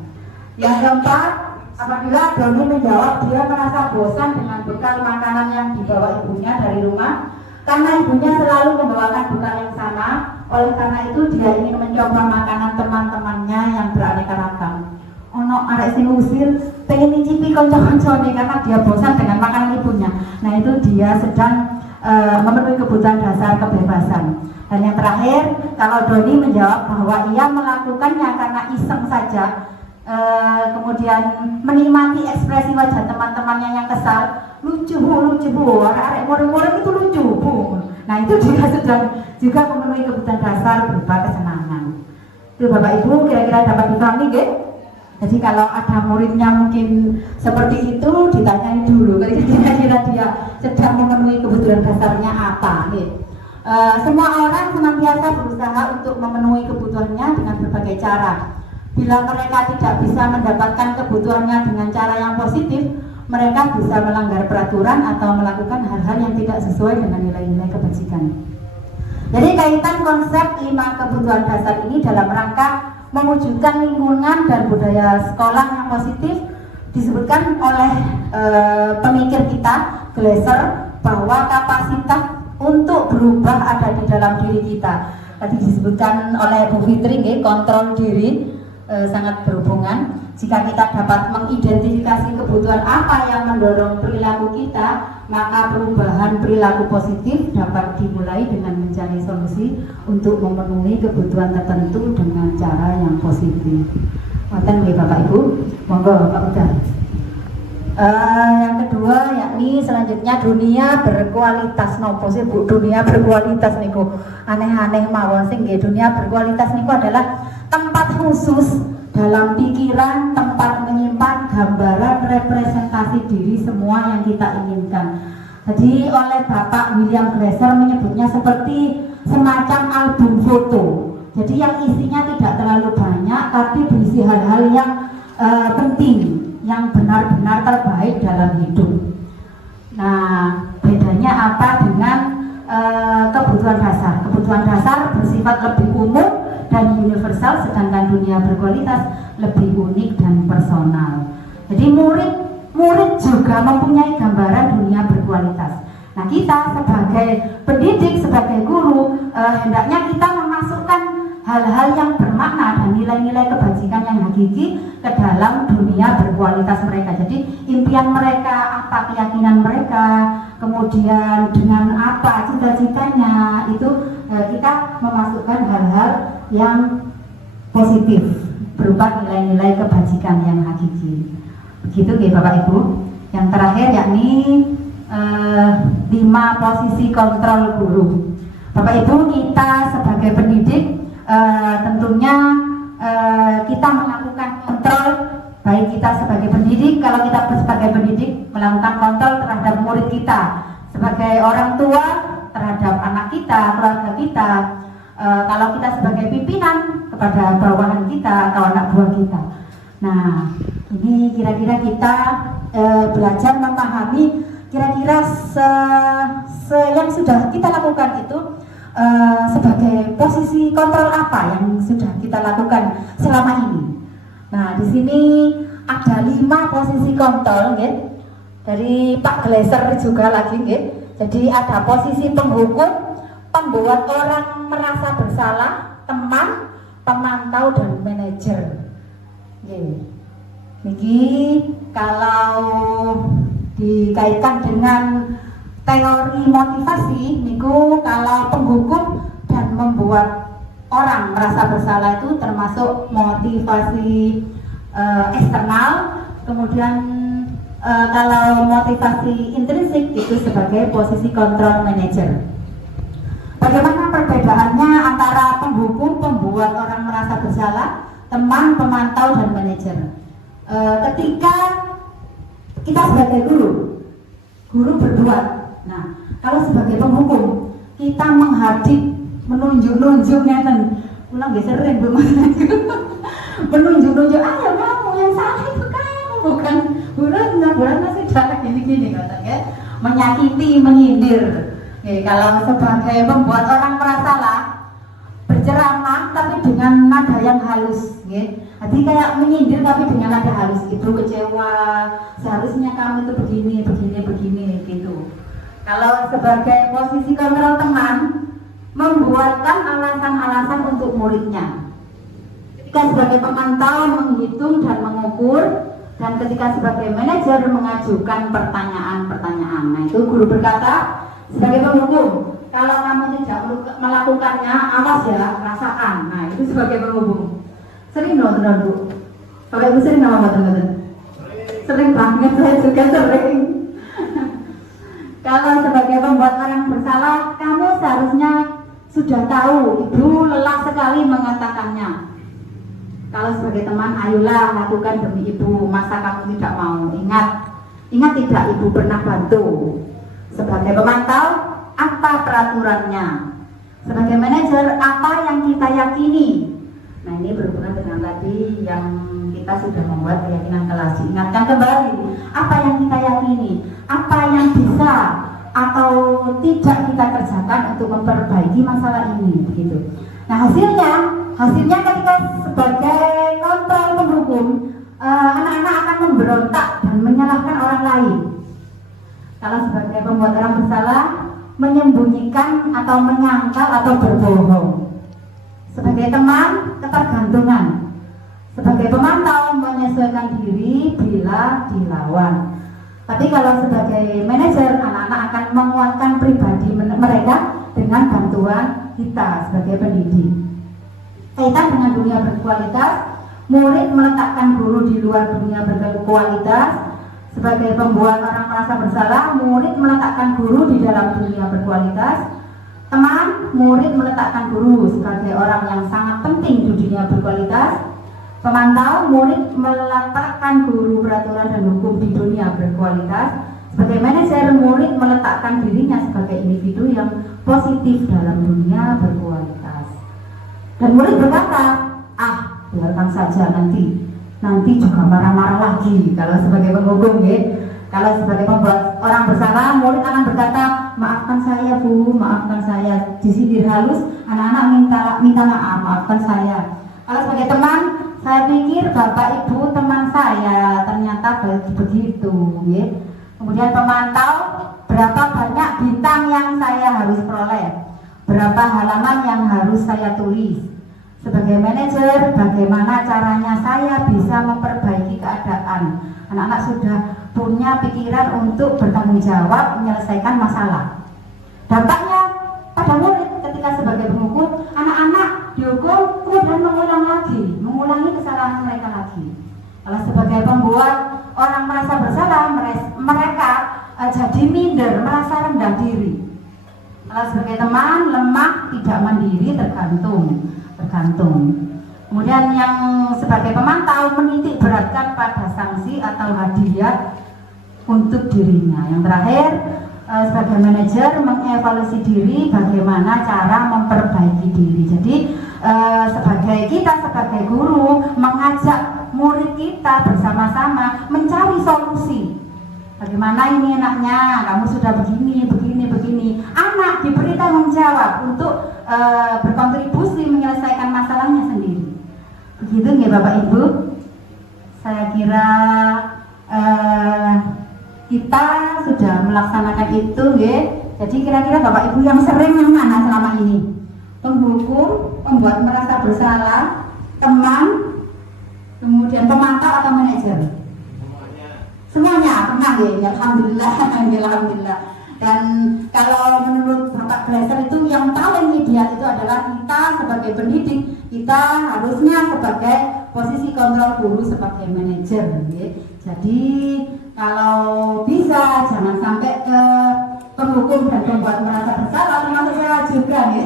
Yang keempat, apabila Doni menjawab dia merasa bosan dengan bekal makanan yang dibawa ibunya dari rumah karena ibunya selalu membawakan bekal yang sama. Oleh karena itu dia ingin mencoba makanan teman-temannya yang beraneka ragam. Ono arek sing usir pengen nyicipi kanca-kancane karena dia bosan dengan makanan ibunya. Nah, itu dia sedang memenuhi kebutuhan dasar kebebasan. Dan yang terakhir, kalau Doni menjawab bahwa ia melakukannya karena iseng saja, kemudian menikmati ekspresi wajah teman-temannya yang kesal, lucu bu, arek-arek murid-murid itu lucu bu. Nah, itu juga sedang juga memenuhi kebutuhan dasar berupa kesenangan. Itu Bapak Ibu kira-kira dapat dipahami nggih? Jadi kalau ada muridnya mungkin seperti itu, ditanyai dulu kira-kira dia sedang memenuhi kebutuhan dasarnya apa nih. Semua orang senantiasa berusaha untuk memenuhi kebutuhannya dengan berbagai cara. Bila mereka tidak bisa mendapatkan kebutuhannya dengan cara yang positif, mereka bisa melanggar peraturan atau melakukan hal-hal yang tidak sesuai dengan nilai-nilai kebajikan. Jadi kaitan konsep 5 kebutuhan dasar ini dalam rangka mewujudkan lingkungan dan budaya sekolah yang positif disebutkan oleh pemikir kita, Glasser, bahwa kapasitas untuk berubah ada di dalam diri kita. Tadi disebutkan oleh Bu Fitri, kontrol diri sangat berhubungan. Jika kita dapat mengidentifikasi kebutuhan apa yang mendorong perilaku kita, maka perubahan perilaku positif dapat dimulai dengan mencari solusi untuk memenuhi kebutuhan tertentu dengan cara yang positif. Wonten nggih Bapak Ibu, monggo Pak Uda. Yang kedua yakni selanjutnya dunia berkualitas. Nopo sih Bu dunia berkualitas niku? Aneh-aneh mawon sing nggih. Dunia berkualitas niku adalah tempat khusus dalam pikiran, tempat menyimpan gambaran representasi diri semua yang kita inginkan. Jadi oleh Bapak William Glasser menyebutnya seperti semacam album foto. Jadi yang isinya tidak terlalu banyak, tapi berisi hal-hal yang penting, yang benar-benar terbaik dalam hidup. Nah, bedanya apa dengan kebutuhan dasar? Kebutuhan dasar bersifat lebih umum dan universal, sedangkan dunia berkualitas lebih unik dan personal. Jadi murid juga mempunyai gambaran dunia berkualitas. Nah, kita sebagai pendidik, sebagai guru, hendaknya kita memasukkan hal-hal yang bermakna dan nilai-nilai kebajikan yang hakiki ke dalam dunia berkualitas mereka. Jadi impian mereka, apa keyakinan mereka, kemudian dengan apa cita-citanya, itu kita memasukkan hal-hal yang positif berupa nilai-nilai kebajikan yang hakiki. Begitu ya Bapak Ibu. Yang terakhir yakni 5 posisi kontrol guru. Bapak Ibu, kita sebagai pendidik tentunya kita melakukan kontrol, baik kita sebagai pendidik, kalau kita sebagai pendidik melakukan kontrol terhadap murid kita, sebagai orang tua terhadap anak kita, keluarga kita, kalau kita sebagai pimpinan kepada bawahan kita atau anak buah kita. Nah, ini kira-kira kita belajar memahami kira-kira yang sudah kita lakukan itu sebagai posisi kontrol apa yang sudah kita lakukan selama ini. Nah, di sini ada 5 posisi kontrol, nggih. Dari Pak Glasser juga lagi, nggih. Jadi ada posisi penghukum, pembuat orang merasa bersalah, teman, pemantau dan manajer. Nggih. Niki kalau dikaitkan dengan teori motivasi niku, kalau penghukum dan membuat orang merasa bersalah itu termasuk motivasi eksternal, kemudian kalau motivasi intrinsik itu sebagai posisi control manager. Bagaimana perbedaannya antara penghukum, pembuat orang merasa bersalah, teman, pemantau, dan manajer? Ketika kita sebagai guru berbuat, nah kalau sebagai penghukum kita menghadik, menunjuk-nunjuk ngeten, ulang gak sering belum menunjuk-nunjuk, ayo kamu yang salah itu kamu, bukan bulan masih darah gini-gini katanya, menyakiti, menyindir. Kalau sebagai pembuat orang merasa berceramah tapi dengan nada yang halus, jadi kayak menyindir tapi dengan nada halus, ibu kecewa, seharusnya kamu itu begini gitu. Kalau sebagai posisi kontrol teman, membuatkan alasan-alasan untuk muridnya. Ketika sebagai pemantau menghitung dan mengukur, dan ketika sebagai manajer mengajukan pertanyaan-pertanyaan. Nah itu guru berkata, sebagai penghukum, kalau kamu tidak melakukannya, awas ya, rasakan. Nah itu sebagai penghukum. Sering nonton Bu? Kalau ibu sering nonton? Sering banget, saya juga sering. Kalau sebagai pembuat orang bersalah, kamu seharusnya sudah tahu, ibu lelah sekali mengatakannya. Kalau sebagai teman, ayolah lakukan demi ibu, masa kamu tidak mau? Ingat tidak ibu pernah bantu. Sebagai pemantau, apa peraturannya? Sebagai manajer, apa yang kita yakini? Nah ini berhubungan dengan tadi yang kita sudah membuat keyakinan kelas. Ingatkan kembali, apa yang kita yakini? Apa yang bisa atau tidak kita kerjakan untuk memperbaiki masalah ini, begitu. Nah hasilnya ketika sebagai kontrol penghukum, anak-anak akan memberontak dan menyalahkan orang lain. Kalau sebagai pembuat orang bersalah, menyembunyikan atau menyangkal atau berbohong. Sebagai teman, ketergantungan. Sebagai pemantau, menyesuaikan diri bila dilawan. Tapi kalau sebagai manajer, anak-anak akan menguatkan pribadi mereka dengan bantuan kita sebagai pendidik. Kaitan dengan dunia berkualitas, murid meletakkan guru di luar dunia berkualitas. Sebagai pembuat orang merasa bersalah, murid meletakkan guru di dalam dunia berkualitas. Teman, murid meletakkan guru sebagai orang yang sangat penting di dunia berkualitas. Pemantau, murid meletakkan guru peraturan dan hukum di dunia berkualitas. Sebagai manajer, murid meletakkan dirinya sebagai individu yang positif dalam dunia berkualitas. Dan murid berkata, biarkan saja nanti juga marah-marah lagi. Kalau sebagai penghukum, kalau sebagai pembuat orang bersalah, murid akan berkata, maafkan saya Bu, maafkan saya. Disindir halus, anak-anak minta maaf, maafkan saya. Kalau sebagai teman, saya pikir Bapak Ibu teman saya, ternyata begitu. Kemudian pemantau, berapa banyak bintang yang saya harus peroleh, berapa halaman yang harus saya tulis. Sebagai manajer, bagaimana caranya saya bisa memperbaiki keadaan. Anak-anak sudah punya pikiran untuk bertanggung jawab menyelesaikan masalah. Dampaknya pada murid ketika sebagai penghukum, anak-anak dihukum kemudian mengulangi kesalahan mereka lagi. Kalau sebagai pembuat orang merasa bersalah, mereka jadi minder, merasa rendah diri. Kalau sebagai teman, lemah, tidak mandiri, tergantung. Kemudian yang sebagai pemantau menitik beratkan pada sanksi atau hadiah untuk dirinya. Yang terakhir, sebagai manajer mengevaluasi diri, bagaimana cara memperbaiki diri. Jadi sebagai guru mengajak murid kita bersama-sama mencari solusi. Bagaimana ini enaknya, kamu sudah begini. Anak diberi tanggung jawab untuk berkontribusi menyelesaikan masalahnya sendiri. Begitu nggih Bapak Ibu? Saya kira kita sudah melaksanakan itu nggih. Jadi kira-kira Bapak Ibu yang sering yang mana selama ini? Penghukum, pembuat merasa bersalah, teman, kemudian pemantau atau manajer? Semuanya pernah ya, alhamdulillah. Dan kalau menurut Bapak Glaser itu yang paling ideal itu adalah kita sebagai sebagai pendidik, kita harusnya sebagai posisi kontrol guru sebagai manajer. Ya. Jadi kalau bisa jangan sampai ke penghukum dan pembuat merasa bersalah, termasuk saya juga. Ya.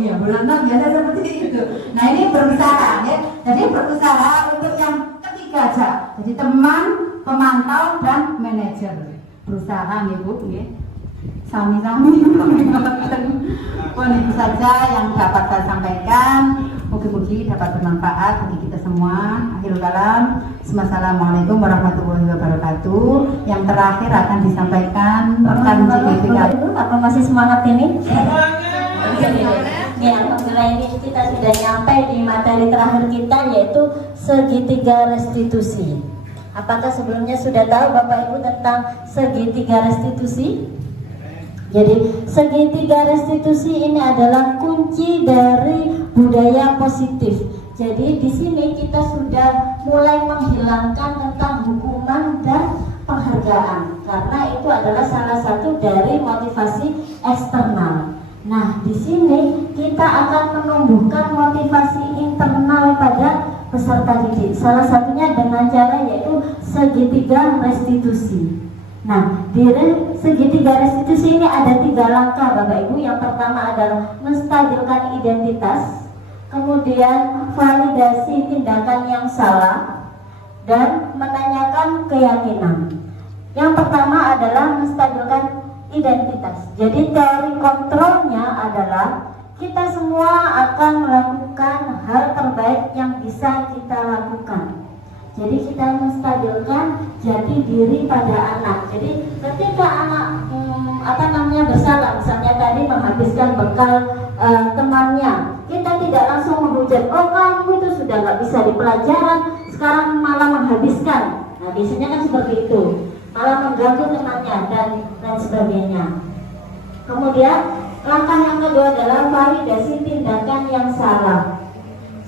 Ya, bulan biasa seperti itu. Nah ini berusaha, ya. Jadi berusaha untuk yang ketiga aja. Jadi teman, pemantau dan manajer. Berusaha nih Bu, ya. Sami-sami. Pun itu saja yang dapat saya sampaikan. Mugi-mugi dapat bermanfaat bagi kita semua. Akhirul kalam. Assalamualaikum warahmatullahi wabarakatuh. Yang terakhir akan disampaikan rekan CGPK. Apa masih semangat ini? Ya, alhamdulillah ini kita sudah nyampe di materi terakhir kita, yaitu segitiga restitusi. Apakah sebelumnya sudah tahu Bapak Ibu tentang segitiga restitusi? Jadi segitiga restitusi ini adalah kunci dari budaya positif. Jadi di sini kita sudah mulai menghilangkan tentang hukuman dan penghargaan, karena itu adalah salah satu dari motivasi eksternal. Nah, di sini kita akan menumbuhkan motivasi internal pada peserta didik. Salah satunya dengan cara yaitu segitiga restitusi. Nah, di segitiga restitusi ini ada 3 langkah Bapak Ibu. Yang pertama adalah menstabilkan identitas, kemudian validasi tindakan yang salah, dan menanyakan keyakinan. Yang pertama adalah menstabilkan identitas. Jadi teori kontrolnya adalah kita semua akan melakukan hal terbaik yang bisa kita lakukan. Jadi kita menstabilkan jati diri pada anak. Jadi ketika anak bersalah, misalnya tadi menghabiskan bekal temannya, kita tidak langsung menghujat, oh kamu itu sudah nggak bisa di pelajaran, sekarang malah menghabiskan. Nah biasanya kan seperti itu, malah mengganggu temannya dan lain sebagainya. Kemudian langkah yang kedua adalah validasi tindakan yang salah.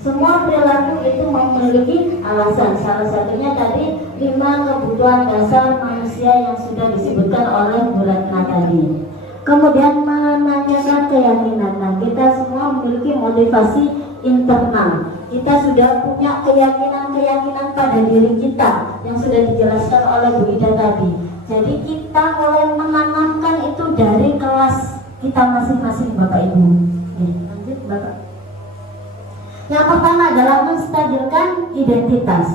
Semua perilaku itu memiliki alasan. Salah satunya tadi 5 kebutuhan dasar manusia yang sudah disebutkan oleh Bu Ratna tadi. Kemudian menanyakan keyakinan. Nah, kita semua memiliki motivasi internal. Kita sudah punya keyakinan-keyakinan pada diri kita yang sudah dijelaskan oleh Bu Ida tadi. Jadi kita mulai menanamkan itu dari kelas kita masing-masing Bapak Ibu. Lanjut Bapak. Yang pertama adalah menstabilkan identitas.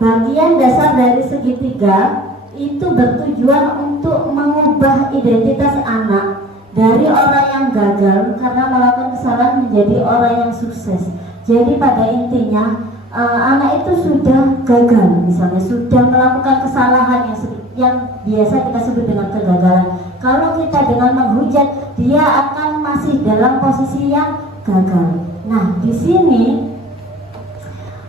Bagian dasar dari segitiga itu bertujuan untuk mengubah identitas anak dari orang yang gagal karena melakukan kesalahan menjadi orang yang sukses. Jadi pada intinya anak itu sudah gagal, misalnya sudah melakukan kesalahan yang biasa kita sebut dengan kegagalan. Kalau kita dengan menghujat, dia akan masih dalam posisi yang gagal. Nah, di sini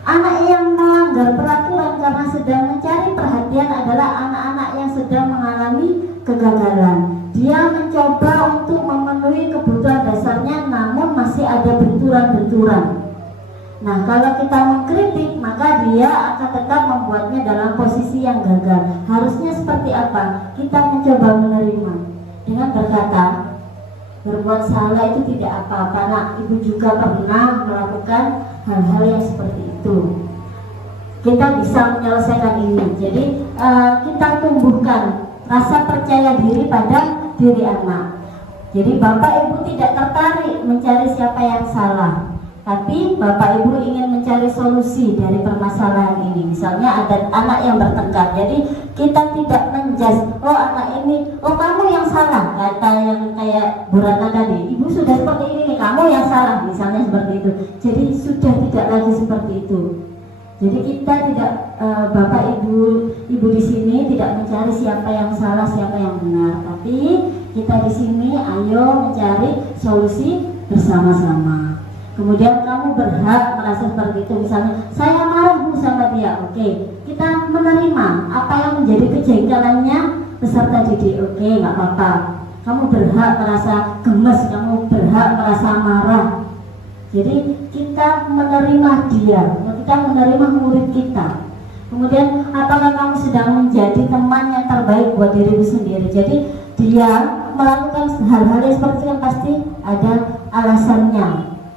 anak yang melanggar peraturan karena sedang mencari perhatian adalah anak-anak yang sedang mengalami kegagalan. Dia mencoba untuk memenuhi kebutuhan dasarnya, namun masih ada benturan-benturan. Nah, kalau kita mengkritik, maka dia akan tetap membuatnya dalam posisi yang gagal. Harusnya seperti apa? Kita mencoba menerima dengan berkata, berbuat salah itu tidak apa-apa nak, ibu juga pernah melakukan hal-hal yang seperti itu. Kita bisa menyelesaikan ini. Jadi kita tumbuhkan rasa percaya diri pada diri anak. Jadi Bapak Ibu tidak tertarik mencari siapa yang salah, tapi Bapak Ibu ingin mencari solusi dari permasalahan ini. Misalnya ada anak yang bertengkar, jadi kita tidak menjudge, oh anak ini, oh kamu yang salah, kata yang kayak Bu Ratna tadi, ibu sudah seperti ini nih, kamu yang salah, misalnya seperti itu. Jadi sudah tidak lagi seperti itu. Jadi kita tidak, Bapak Ibu di sini tidak mencari siapa yang salah, siapa yang benar, tapi kita di sini ayo mencari solusi bersama-sama. Kemudian kamu berhak merasa seperti itu. Misalnya saya marah sama dia, oke, kita menerima apa yang menjadi kejengkelannya peserta didik, oke, nggak apa-apa. Kamu berhak merasa gemes, kamu berhak merasa marah. Jadi kita menerima dia, kita menerima murid kita. Kemudian apakah kamu sedang menjadi teman yang terbaik buat dirimu sendiri? Jadi dia melakukan hal-hal yang seperti itu kan pasti ada alasannya.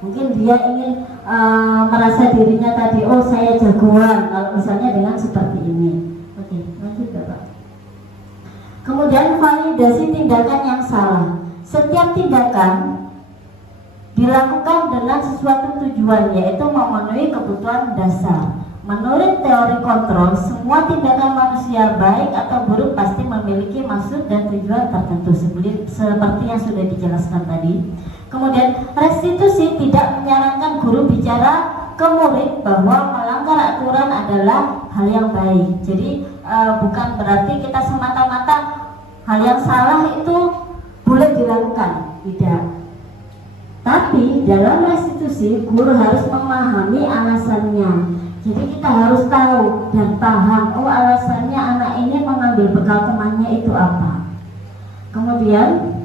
Mungkin dia ingin merasa dirinya tadi, oh saya jagoan, kalau misalnya dengan seperti ini. Oke, lanjut Bapak. Kemudian validasi tindakan yang salah. Setiap tindakan dilakukan dengan sesuatu tujuan, yaitu memenuhi kebutuhan dasar. Menurut teori kontrol, semua tindakan manusia baik atau buruk pasti memiliki maksud dan tujuan tertentu, seperti yang sudah dijelaskan tadi. Kemudian restitusi tidak menyarankan guru bicara ke murid bahwa melanggar aturan adalah hal yang baik. Jadi bukan berarti kita semata-mata hal yang salah itu boleh dilakukan, tidak. Tapi dalam restitusi guru harus memahami alasannya. Jadi kita harus tahu dan paham, oh alasannya anak ini mengambil bekal temannya itu apa. Kemudian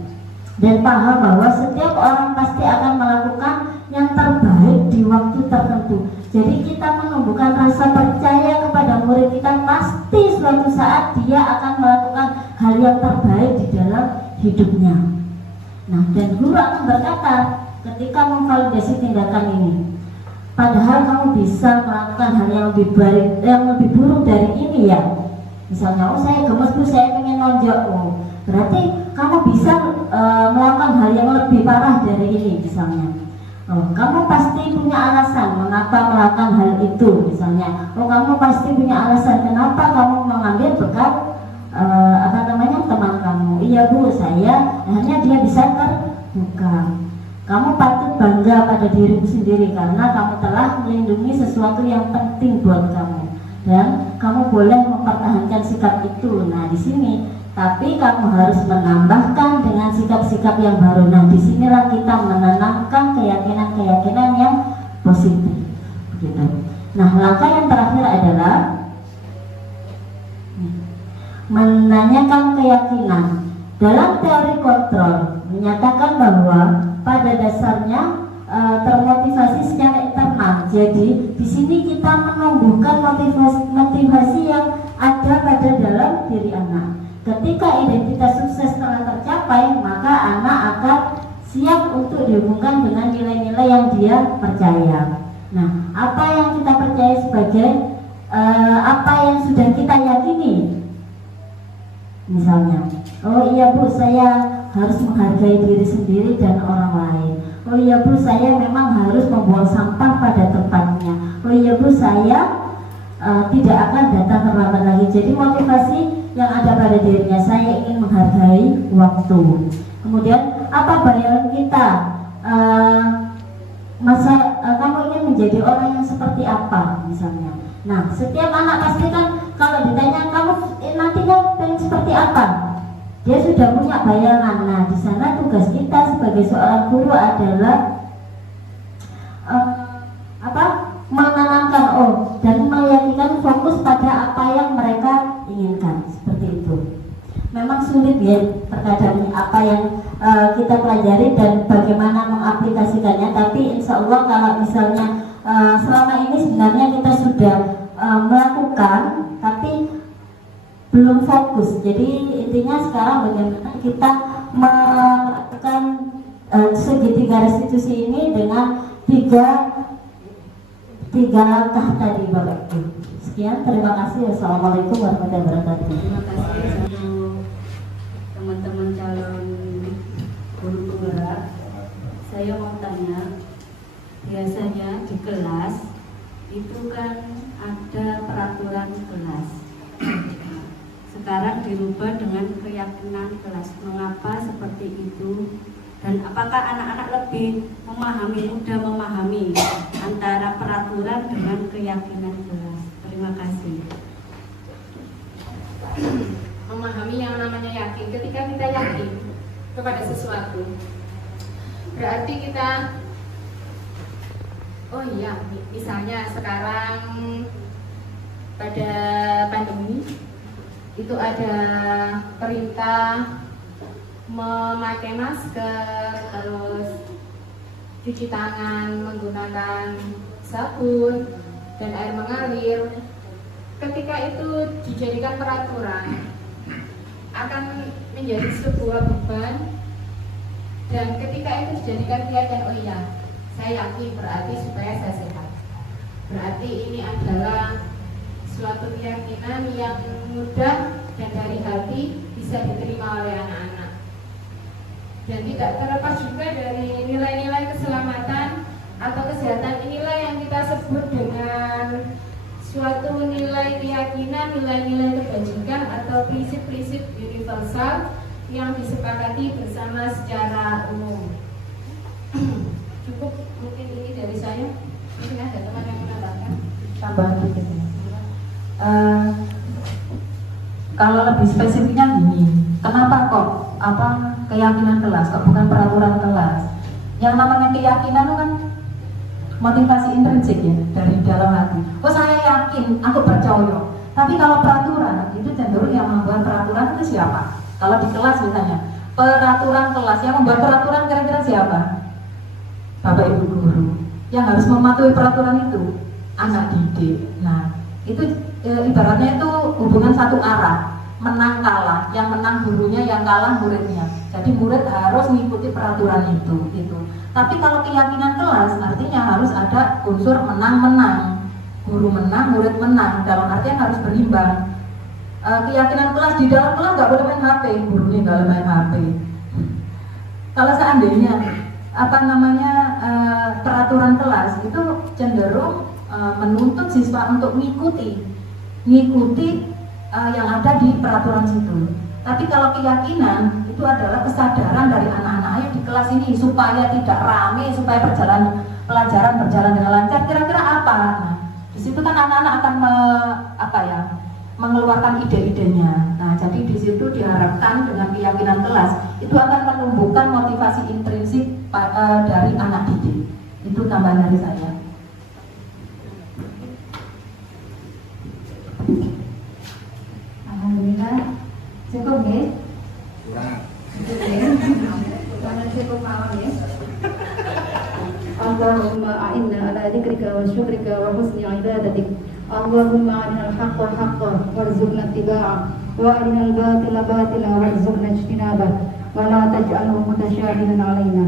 dan paham bahwa setiap orang pasti akan melakukan yang terbaik di waktu tertentu. Jadi kita menumbuhkan rasa percaya kepada murid kita, pasti suatu saat dia akan melakukan hal yang terbaik di dalam hidupnya. Nah, dan guru akan berkata ketika memvalidasi tindakan ini, padahal kamu bisa melakukan hal yang lebih baik, yang lebih buruk dari ini ya. Misalnya, oh saya gemes bu, saya ingin nonjok. Oh, berarti kamu bisa melakukan hal yang lebih parah dari ini misalnya. Oh, kamu pasti punya alasan mengapa melakukan hal itu misalnya. Oh, kamu pasti punya alasan kenapa kamu mengambil bekal teman kamu. Iya bu, saya akhirnya dia bisa terbuka. Kamu patut bangga pada dirimu sendiri karena kamu telah melindungi sesuatu yang penting buat kamu, dan kamu boleh mempertahankan sikap itu. Nah, di sini tapi kamu harus menambahkan dengan sikap-sikap yang baru. Nah, disinilah kita menanamkan keyakinan-keyakinan yang positif. Begitu. Nah, langkah yang terakhir adalah menanyakan keyakinan. Dalam teori kontrol menyatakan bahwa pada dasarnya termotivasi secara internal. Jadi di sini kita menumbuhkan motivasi yang ada pada dalam diri anak. Ketika identitas sukses telah tercapai, maka anak akan siap untuk dihubungkan dengan nilai-nilai yang dia percaya. Nah, apa yang kita percaya sebagai apa yang sudah kita yakini. Misalnya, oh iya bu, saya harus menghargai diri sendiri dan orang lain. Oh iya bu, saya memang harus membuang sampah pada tempatnya. Oh iya bu, saya tidak akan datang terlambat lagi. Jadi motivasi yang ada pada dirinya, saya ingin menghargai waktu. Kemudian apa bayangan kita? Kamu ingin menjadi orang yang seperti apa misalnya. Nah, setiap anak pasti kan kalau ditanya kamu nantinya pengen seperti apa, dia sudah punya bayangan. Nah, di sana tugas kita sebagai seorang guru adalah menanamkan dan meyakinkan fokus pada apa yang mereka inginkan, seperti itu. Memang sulit ya terkadang apa yang kita pelajari dan bagaimana mengaplikasikannya, tapi insya Allah kalau misalnya selama ini sebenarnya kita sudah melakukan tapi belum fokus. Jadi intinya sekarang bagaimana kita melakukan segitiga restitusi ini dengan tiga langkah tadi Bapak Ibu. Sekian, terima kasih. Wassalamualaikum warahmatullahi wabarakatuh. Terima kasih untuk teman-teman calon guru penggerak. Saya mau tanya, biasanya di kelas itu kan ada peraturan kelas. Sekarang dirubah dengan keyakinan kelas. Mengapa seperti itu? Dan apakah anak-anak lebih mudah memahami antara peraturan dengan keyakinan kelas? Terima kasih. Memahami yang namanya yakin. Ketika kita yakin kepada sesuatu, berarti kita, oh iya, misalnya sekarang pada pandemi itu ada perintah memakai masker, terus cuci tangan menggunakan sabun dan air mengalir. Ketika itu dijadikan peraturan, akan menjadi sebuah beban, dan ketika itu dijadikan keyakinan, oh iya, saya yakin berarti supaya saya sehat. Berarti ini adalah suatu keyakinan yang mudah dan dari hati bisa diterima oleh anak-anak. Dan tidak terlepas juga dari nilai-nilai keselamatan atau kesehatan, inilah yang kita sebut dengan suatu nilai keyakinan, nilai-nilai kebajikan atau prinsip-prinsip universal yang disepakati bersama secara umum. Cukup mungkin ini dari saya. Mungkin ada teman yang menambahkan. Tambahan dikit ya. Kalau lebih spesifiknya gini, kenapa kok keyakinan kelas, kok bukan peraturan kelas? Yang namanya keyakinan itu kan motivasi intrinsik ya, dari dalam hati. Oh saya yakin, aku percaya. Tapi kalau peraturan, itu cenderung yang membuat peraturan itu siapa? Kalau di kelas misalnya, peraturan kelas, yang membuat peraturan kira-kira siapa? Bapak Ibu guru. Yang harus mematuhi peraturan itu, anak didik. Nah, itu ibaratnya itu hubungan satu arah, menang kalah, yang menang gurunya, yang kalah muridnya. Jadi murid harus mengikuti peraturan itu. Tapi kalau keyakinan kelas artinya harus ada unsur menang-menang, guru menang, murid menang. Dalam artian harus berimbang. Keyakinan kelas, di dalam kelas nggak boleh main HP, gurunya nggak boleh main HP. Kalau seandainya peraturan kelas itu cenderung menuntut siswa untuk mengikuti yang ada di peraturan situ. Tapi kalau keyakinan itu adalah kesadaran dari anak-anak, ayo di kelas ini supaya tidak rame, supaya pelajaran berjalan dengan lancar. Kira-kira apa? Nah, di situ kan anak-anak akan mengeluarkan ide-idenya. Nah, jadi di situ diharapkan dengan keyakinan kelas itu akan menumbuhkan motivasi intrinsik dari anak didik. Itu tambahan dari saya. Alhamdulillah, cukup ya? Cukup ya? Karena cukup mawon ya. Allahumma a'inna ala dzikrika wa syukrika wa husni ibadatik. Allahumma arinal haqqa haqqan warzuqna ittiba'ah wa arinal batila batila warzuqna ijtinabah wa la taj'alhu mutasyabihan 'alaina.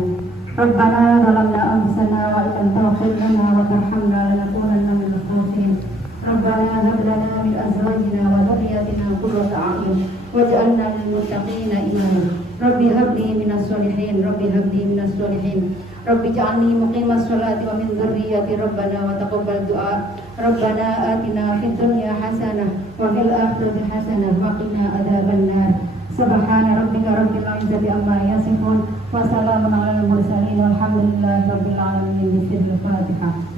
Rabbana zalamna anfusana wa illam taghfir lana wa tarhamna lanakunanna minal khasirin. Rabbana hab lana min azwajina wa dhurriyyatina qurrata a'yun waj'alna lil muttaqina imama. Rabbi hab li minas solihin, Rabbi hab li minas solihin. Rabbi ja'alni muqimas sholati wa min dzurriyyati Rabbana wa taqabbal du'a. Rabbana atina fid dunya hasanah wa fil akhirati hasanah wa qina adzabannar. Subhana rabbika rabbil izzati amma yasifun wa salamun alal mursalin walhamdulillahi rabbil alamin. Bismillahirrahmanirrahim.